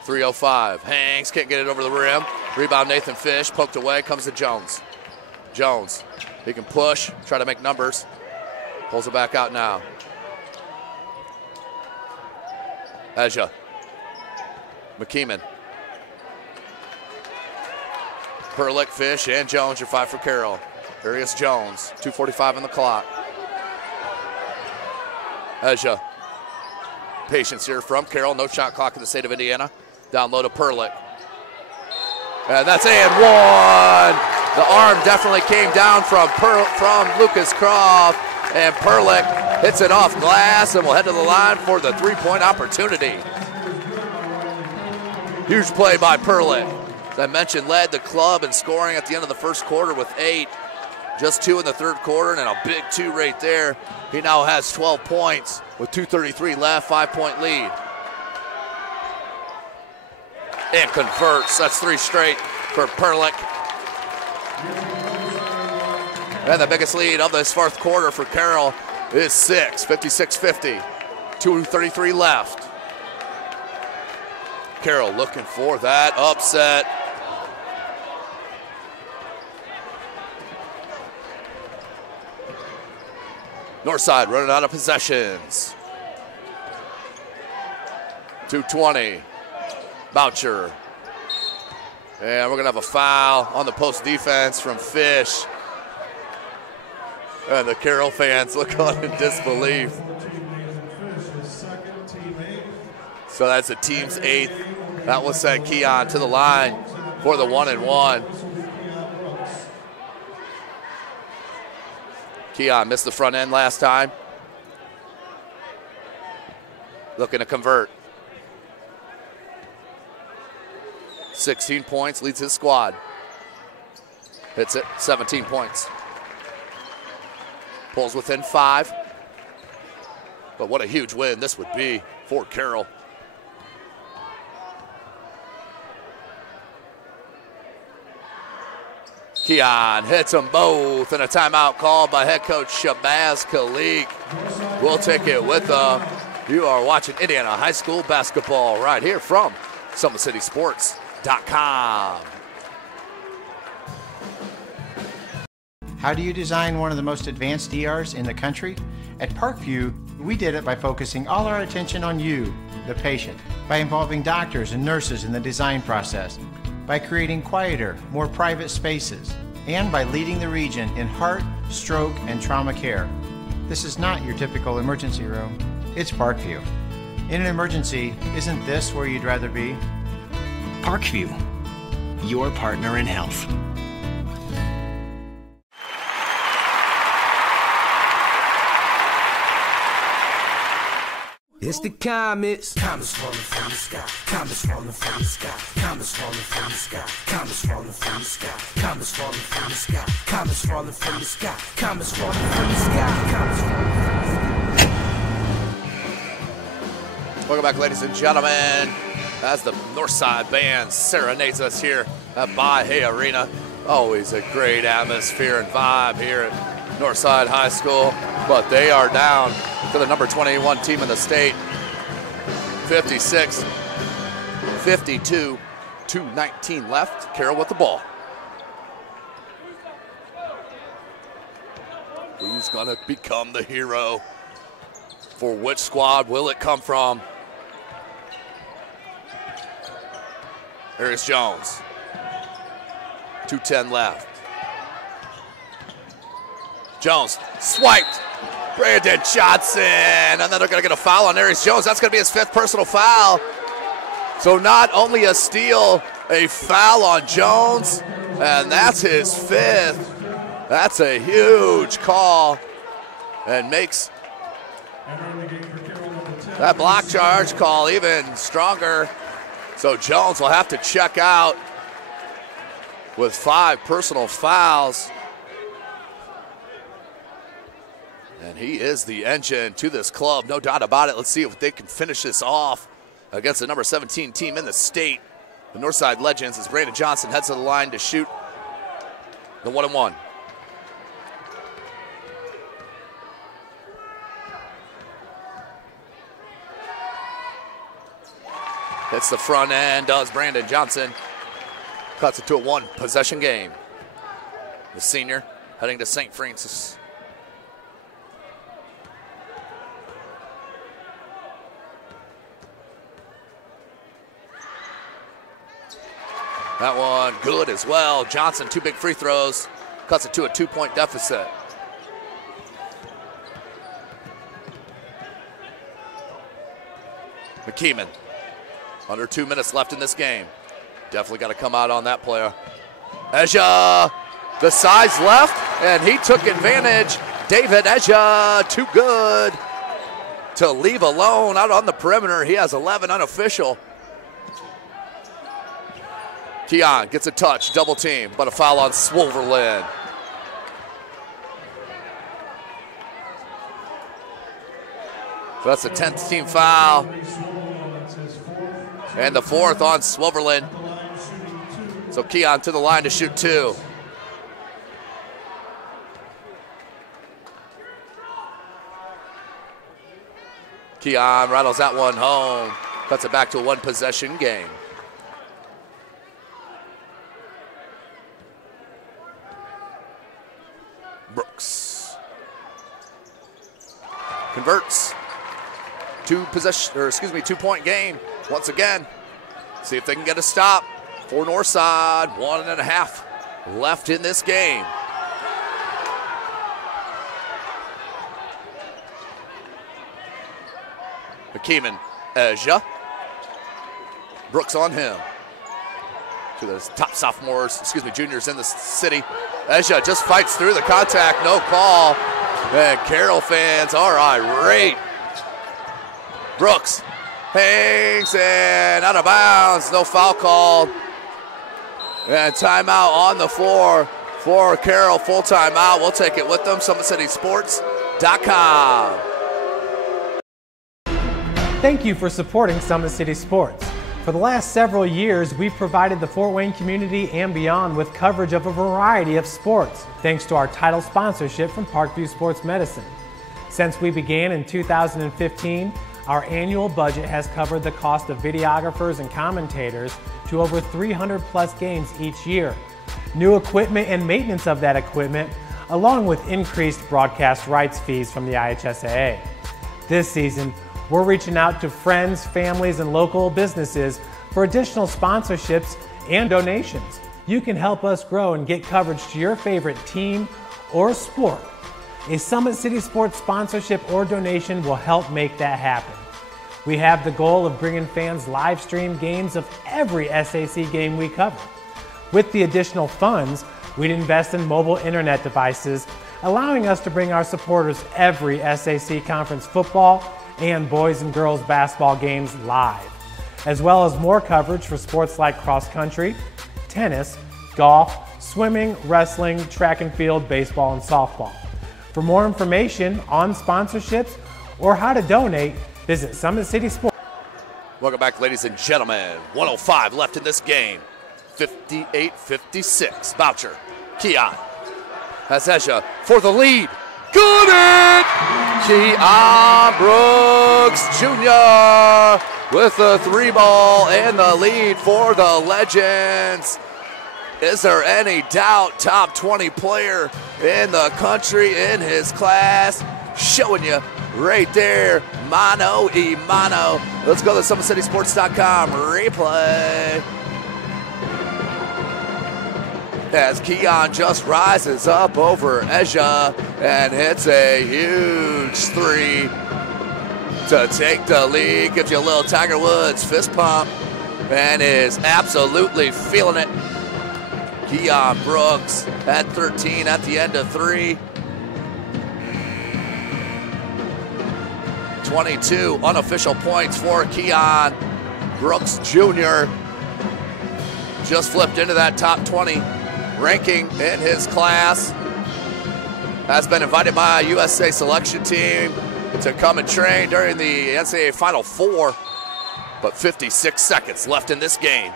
3:05, hangs, can't get it over the rim. Rebound Nathan Fish, poked away, comes to Jones. Jones, he can push, try to make numbers. Pulls it back out now. Asia. McKeeman. Perlick, Fish, and Jones, your 5 for Carroll. Arius Jones, 2:45 on the clock. Asia. Patience here from Carroll. No shot clock in the state of Indiana. Down low to Perlick. And that's and 1. The arm definitely came down from Lucas Croft. And Perlick hits it off glass and will head to the line for the 3-point opportunity. Huge play by Perlick. As I mentioned, led the club in scoring at the end of the 1st quarter with 8. Just 2 in the 3rd quarter, and a big 2 right there. He now has 12 points with 2:33 left, 5-point lead. And converts. That's 3 straight for Perlick. And the biggest lead of this 4th quarter for Carroll is 6, 56-50. 2:33 left. Carroll looking for that upset. Northside running out of possessions. 2:20. Boucher. And we're going to have a foul on the post defense from Fish. And the Carroll fans look on in disbelief. So that's the team's 8th. That will send Keon to the line for the 1-and-1. Keon missed the front end last time. looking to convert. 16 points, leads his squad. Hits it, 17 points. Pulls within 5. But what a huge win this would be for Carroll. Keon hits them both, and a timeout called by head coach Shabazz Khalik. We'll take it with them. You are watching Indiana High School basketball right here from SummitCitySports.com. How do you design one of the most advanced ERs in the country? At Parkview, we did it by focusing all our attention on you, the patient, by involving doctors and nurses in the design process, by creating quieter, more private spaces, and by leading the region in heart, stroke, and trauma care. This is not your typical emergency room. It's Parkview. In an emergency, isn't this where you'd rather be? Parkview, your partner in health. It's the comets. Comets falling from the sky. Comets falling from the sky. Comets falling from the sky. Comets falling from the sky. Comets falling from the sky. Comets falling from the sky. Comets falling from the sky. Comets falling from the sky. Welcome back, ladies and gentlemen, as the Northside Band serenades us here at Bahia Arena. Always a great atmosphere and vibe here at Northside High School, but they are down to the number 21 team in the state. 56-52, 2:19 left. Carroll with the ball. Who's gonna become the hero? For which squad will it come from? Here's Jones. 2:10 left. Jones swiped. Brandon Johnson, and then they're going to get a foul on Aries Jones. That's going to be his 5th personal foul. So not only a steal, a foul on Jones, and that's his 5th. That's a huge call and makes that block charge call even stronger. So Jones will have to check out with 5 personal fouls. And he is the engine to this club, no doubt about it. Let's see if they can finish this off against the number 17 team in the state. The Northside Legends, as Brandon Johnson heads to the line to shoot the 1-and-1. Hits the front end, does Brandon Johnson. Cuts it to a 1-possession game. The senior heading to St. Francis. That one good as well. Johnson, 2 big free throws. Cuts it to a 2-point deficit. McKeeman, under 2 minutes left in this game. Definitely got to come out on that player. Eja, the size left, and he took advantage. David Eja, too good to leave alone out on the perimeter. He has 11 unofficial. Keon gets a touch, double team, but a foul on Swoverlin. So that's the 10th team foul. And the 4th on Swoverlin. So Keon to the line to shoot 2. Keon rattles that one home. Cuts it back to a 1-possession game. Brooks converts. 2-point game once again. See if they can get a stop for Northside. 1.5 left in this game. McKeeman, Eja. Brooks on him. To the top juniors in the city. Eja just fights through the contact, no call. And Carroll fans are irate. Brooks Hangs and out of bounds. No foul called. And timeout on the floor for Carroll. Full timeout. We'll take it with them. SummitCitySports.com. Thank you for supporting Summit City Sports. For the last several years, we've provided the Fort Wayne community and beyond with coverage of a variety of sports, thanks to our title sponsorship from Parkview Sports Medicine. Since we began in 2015, our annual budget has covered the cost of videographers and commentators to over 300 plus games each year. New equipment and maintenance of that equipment, along with increased broadcast rights fees from the IHSAA. This season, we're reaching out to friends, families, and local businesses for additional sponsorships and donations. You can help us grow and get coverage to your favorite team or sport. A Summit City Sports sponsorship or donation will help make that happen. We have the goal of bringing fans live stream games of every SAC game we cover. With the additional funds, we'd invest in mobile internet devices, allowing us to bring our supporters every SAC conference football and boys and girls basketball games live, as well as more coverage for sports like cross country, tennis, golf, swimming, wrestling, track and field, baseball, and softball. For more information on sponsorships or how to donate, visit Summit City Sports. Welcome back, ladies and gentlemen. 1:05 left in this game. 58-56. Boucher, Keon has Esha for the lead. Got it! Keon Brooks Jr. with the 3-ball and the lead for the Legends. Is there any doubt? Top 20 player in the country in his class. Showing you right there. Mano y mano. Let's go to SummitCitySports.com replay. As Keon just rises up over Esha and hits a huge three to take the lead. Gives you a little Tiger Woods fist pump and is absolutely feeling it. Keon Brooks at 13 at the end of 3. 22 unofficial points for Keon Brooks Jr. Just flipped into that top 20 ranking in his class. Has been invited by a USA selection team to come and train during the NCAA Final Four. But 56 seconds left in this game.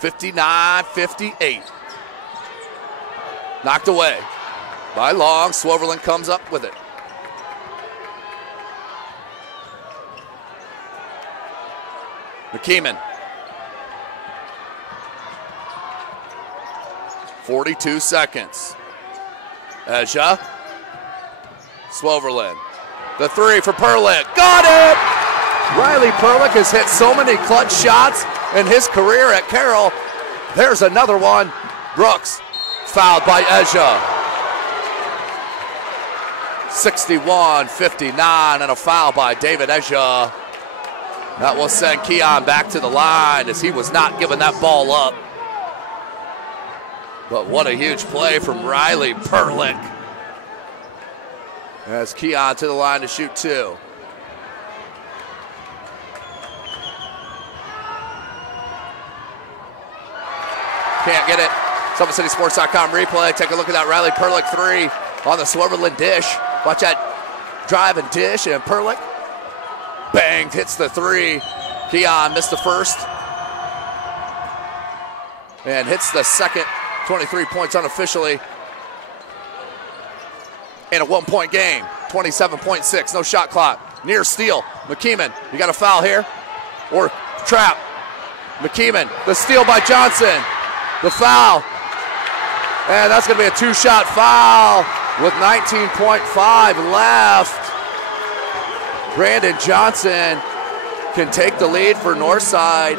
59-58. Knocked away by Long. Swoverland comes up with it. McKeeman. 42 seconds. Esha. Swoverland. The 3 for Perlick. Got it! Riley Perlick has hit so many clutch shots in his career at Carroll. There's another one. Brooks fouled by Esha. 61-59 and a foul by David Esha. That will send Keon back to the line as he was not giving that ball up. But what a huge play from Riley Perlick. As Keon to the line to shoot 2. Can't get it. SummitCitySports.com replay. Take a look at that Riley Perlick 3 on the Swoverland dish. Watch that drive and dish, and Perlick banged, hits the 3. Keon missed the first and hits the second. 23 points unofficially in a 1-point game. 27.6, no shot clock. Near steal. McKeeman, you got a foul here or trap. McKeeman, the steal by Johnson. The foul. And that's going to be a 2-shot foul with 19.5 left. Brandon Johnson can take the lead for Northside.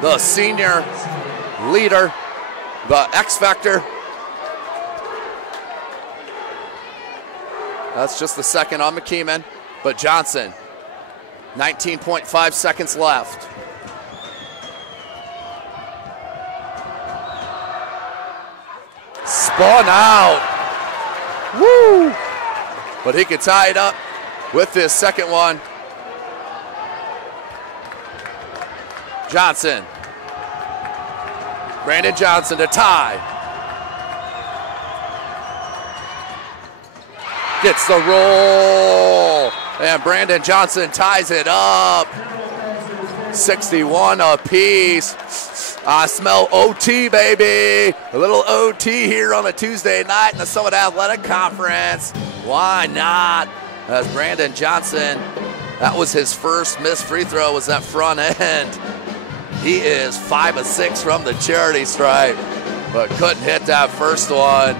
The senior leader, the X Factor. That's just the second on McKeeman, but Johnson, 19.5 seconds left. Spun out. Woo! But he could tie it up with this second one. Johnson. Brandon Johnson to tie. Gets the roll. And Brandon Johnson ties it up. 61 apiece. I smell OT, baby. A little OT here on a Tuesday night in the Summit Athletic Conference. Why not? As Brandon Johnson, that was his first missed free throw, was that front end. He is 5 of 6 from the charity stripe, but couldn't hit that first one.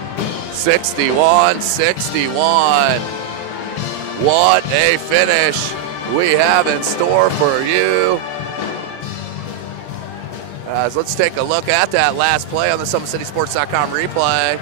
61-61. What a finish we have in store for you. Let's take a look at that last play on the SummitCitySports.com replay.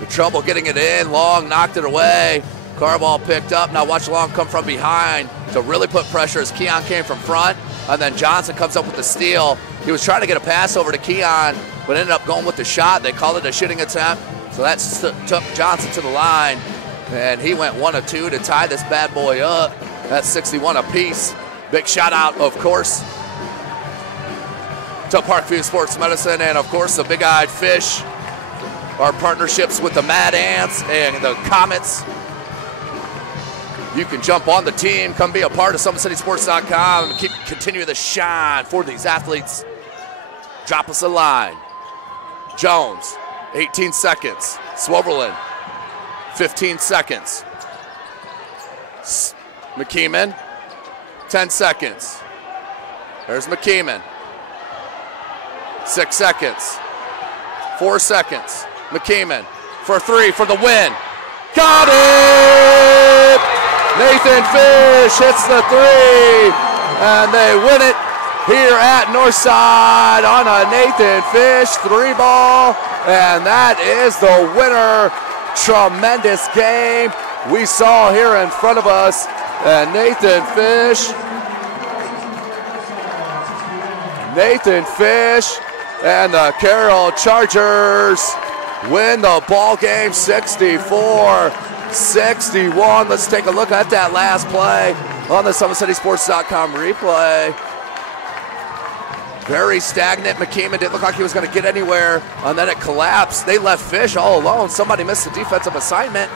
The trouble getting it in, Long knocked it away. Carroll picked up, now watch Long come from behind to really put pressure as Keon came from front, and then Johnson comes up with the steal. He was trying to get a pass over to Keon, but ended up going with the shot. They called it a shooting attempt, so that took Johnson to the line, and he went 1 of 2 to tie this bad boy up. That's 61 apiece. Big shout out, of course, to Parkview Sports Medicine, and of course the Big Eyed Fish, our partnerships with the Mad Ants and the Comets. You can jump on the team, come be a part of SummitCitySports.com, and continue the shine for these athletes. Drop us a line. Jones, 18 seconds. Swoverland, 15 seconds. McKeeman, 10 seconds. There's McKeeman. 6 seconds. 4 seconds. McKeeman for 3 for the win. Got it! Nathan Fish hits the 3, and they win it here at Northside on a Nathan Fish 3-ball, and that is the winner. Tremendous game we saw here in front of us, and Nathan Fish and the Carroll Chargers win the ball game 64-61. Let's take a look at that last play on the SummitCitySports.com replay. Very stagnant. McKeeman didn't look like he was going to get anywhere, and then it collapsed. They left Fish all alone. Somebody missed the defensive assignment,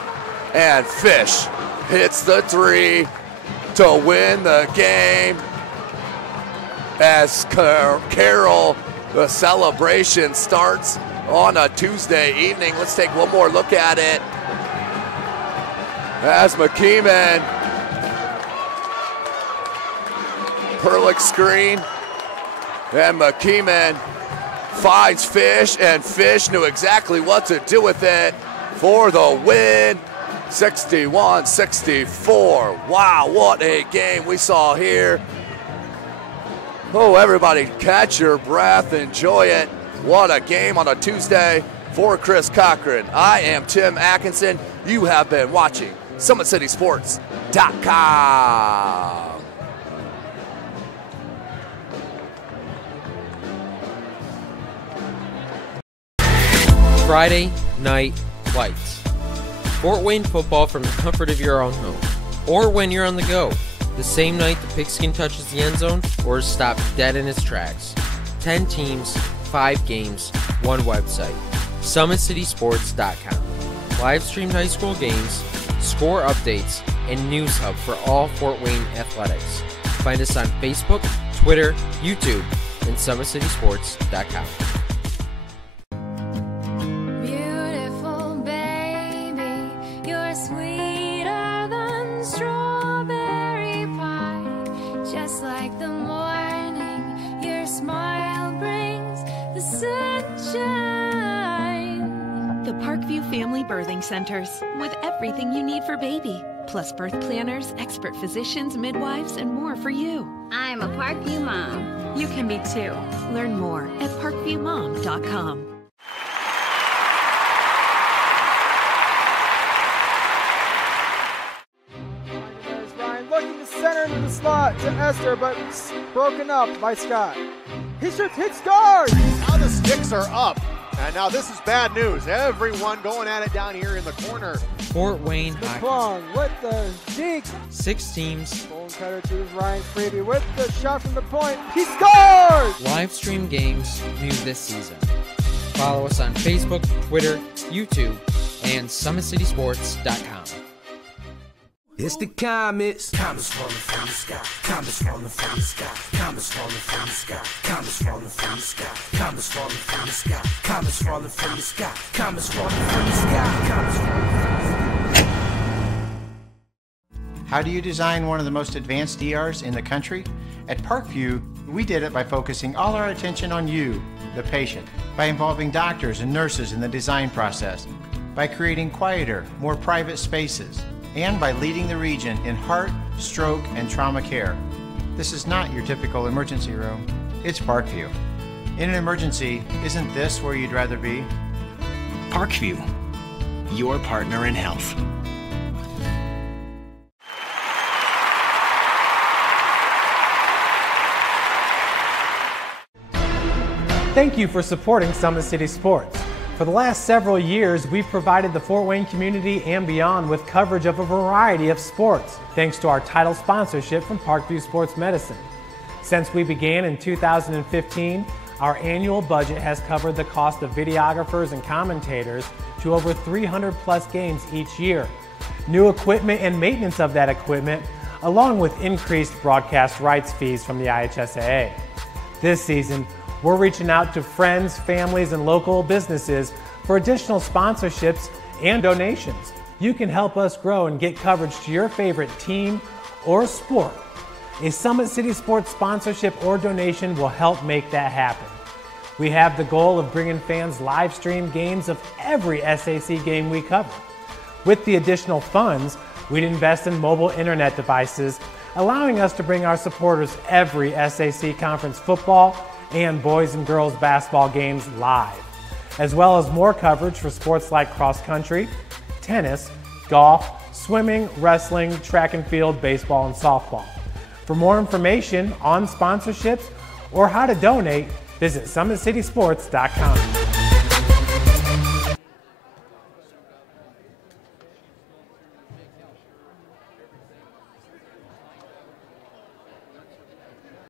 and Fish hits the 3 to win the game. As Carroll, the celebration starts on a Tuesday evening. Let's take one more look at it. As McKeeman, Perlick screen, and McKeeman finds Fish, and Fish knew exactly what to do with it for the win. 61-64. Wow, what a game we saw here. Oh, everybody catch your breath, enjoy it. What a game on a Tuesday. For Chris Cochran, I am Tim Atkinson. You have been watching SummitCitySports.com. Friday Night Lights. Fort Wayne football from the comfort of your own home, or when you're on the go. The same night the pigskin touches the end zone or is stopped dead in its tracks. 10 teams, 5 games, 1 website. SummitCitySports.com. Live streamed high school games, score updates, and news hub for all Fort Wayne athletics. Find us on Facebook, Twitter, YouTube, and SummitCitySports.com. Family Birthing Centers, with everything you need for baby, plus birth planners, expert physicians, midwives, and more for you. I'm a Parkview mom. You can be too. Learn more at parkviewmom.com. There's Ryan looking to center into the slot to Esther, but broken up by Scott. He shoots, hits, scores! Now the sticks are up. And now this is bad news. Everyone going at it down here in the corner Fort Wayne Hockey. Plong with the dink. 6 teams. Bone cutter to Ryan Freeby with the shot from the point. He scores! Live stream games new this season. Follow us on Facebook, Twitter, YouTube, and SummitCitySports.com. It's the comets. Comets falling from the sky. Comets falling from the sky. Comets falling from the sky. Comets falling from the sky. Comets falling from the sky. Comets falling from the sky. Comets falling from the sky. Comets falling from the sky. How do you design one of the most advanced ERs in the country? At Parkview, we did it by focusing all our attention on you, the patient, by involving doctors and nurses in the design process, by creating quieter, more private spaces, and by leading the region in heart, stroke, and trauma care. This is not your typical emergency room. It's Parkview. In an emergency, isn't this where you'd rather be? Parkview, your partner in health. Thank you for supporting Summit City Sports. For the last several years, we've provided the Fort Wayne community and beyond with coverage of a variety of sports, thanks to our title sponsorship from Parkview Sports Medicine. Since we began in 2015, our annual budget has covered the cost of videographers and commentators to over 300 plus games each year, new equipment and maintenance of that equipment, along with increased broadcast rights fees from the IHSAA. This season, we're reaching out to friends, families, and local businesses for additional sponsorships and donations. You can help us grow and get coverage to your favorite team or sport. A Summit City Sports sponsorship or donation will help make that happen. We have the goal of bringing fans live stream games of every SAC game we cover. With the additional funds, we'd invest in mobile internet devices, allowing us to bring our supporters every SAC conference football and boys and girls basketball games live, as well as more coverage for sports like cross country, tennis, golf, swimming, wrestling, track and field, baseball, and softball. For more information on sponsorships or how to donate, visit SummitCitySports.com.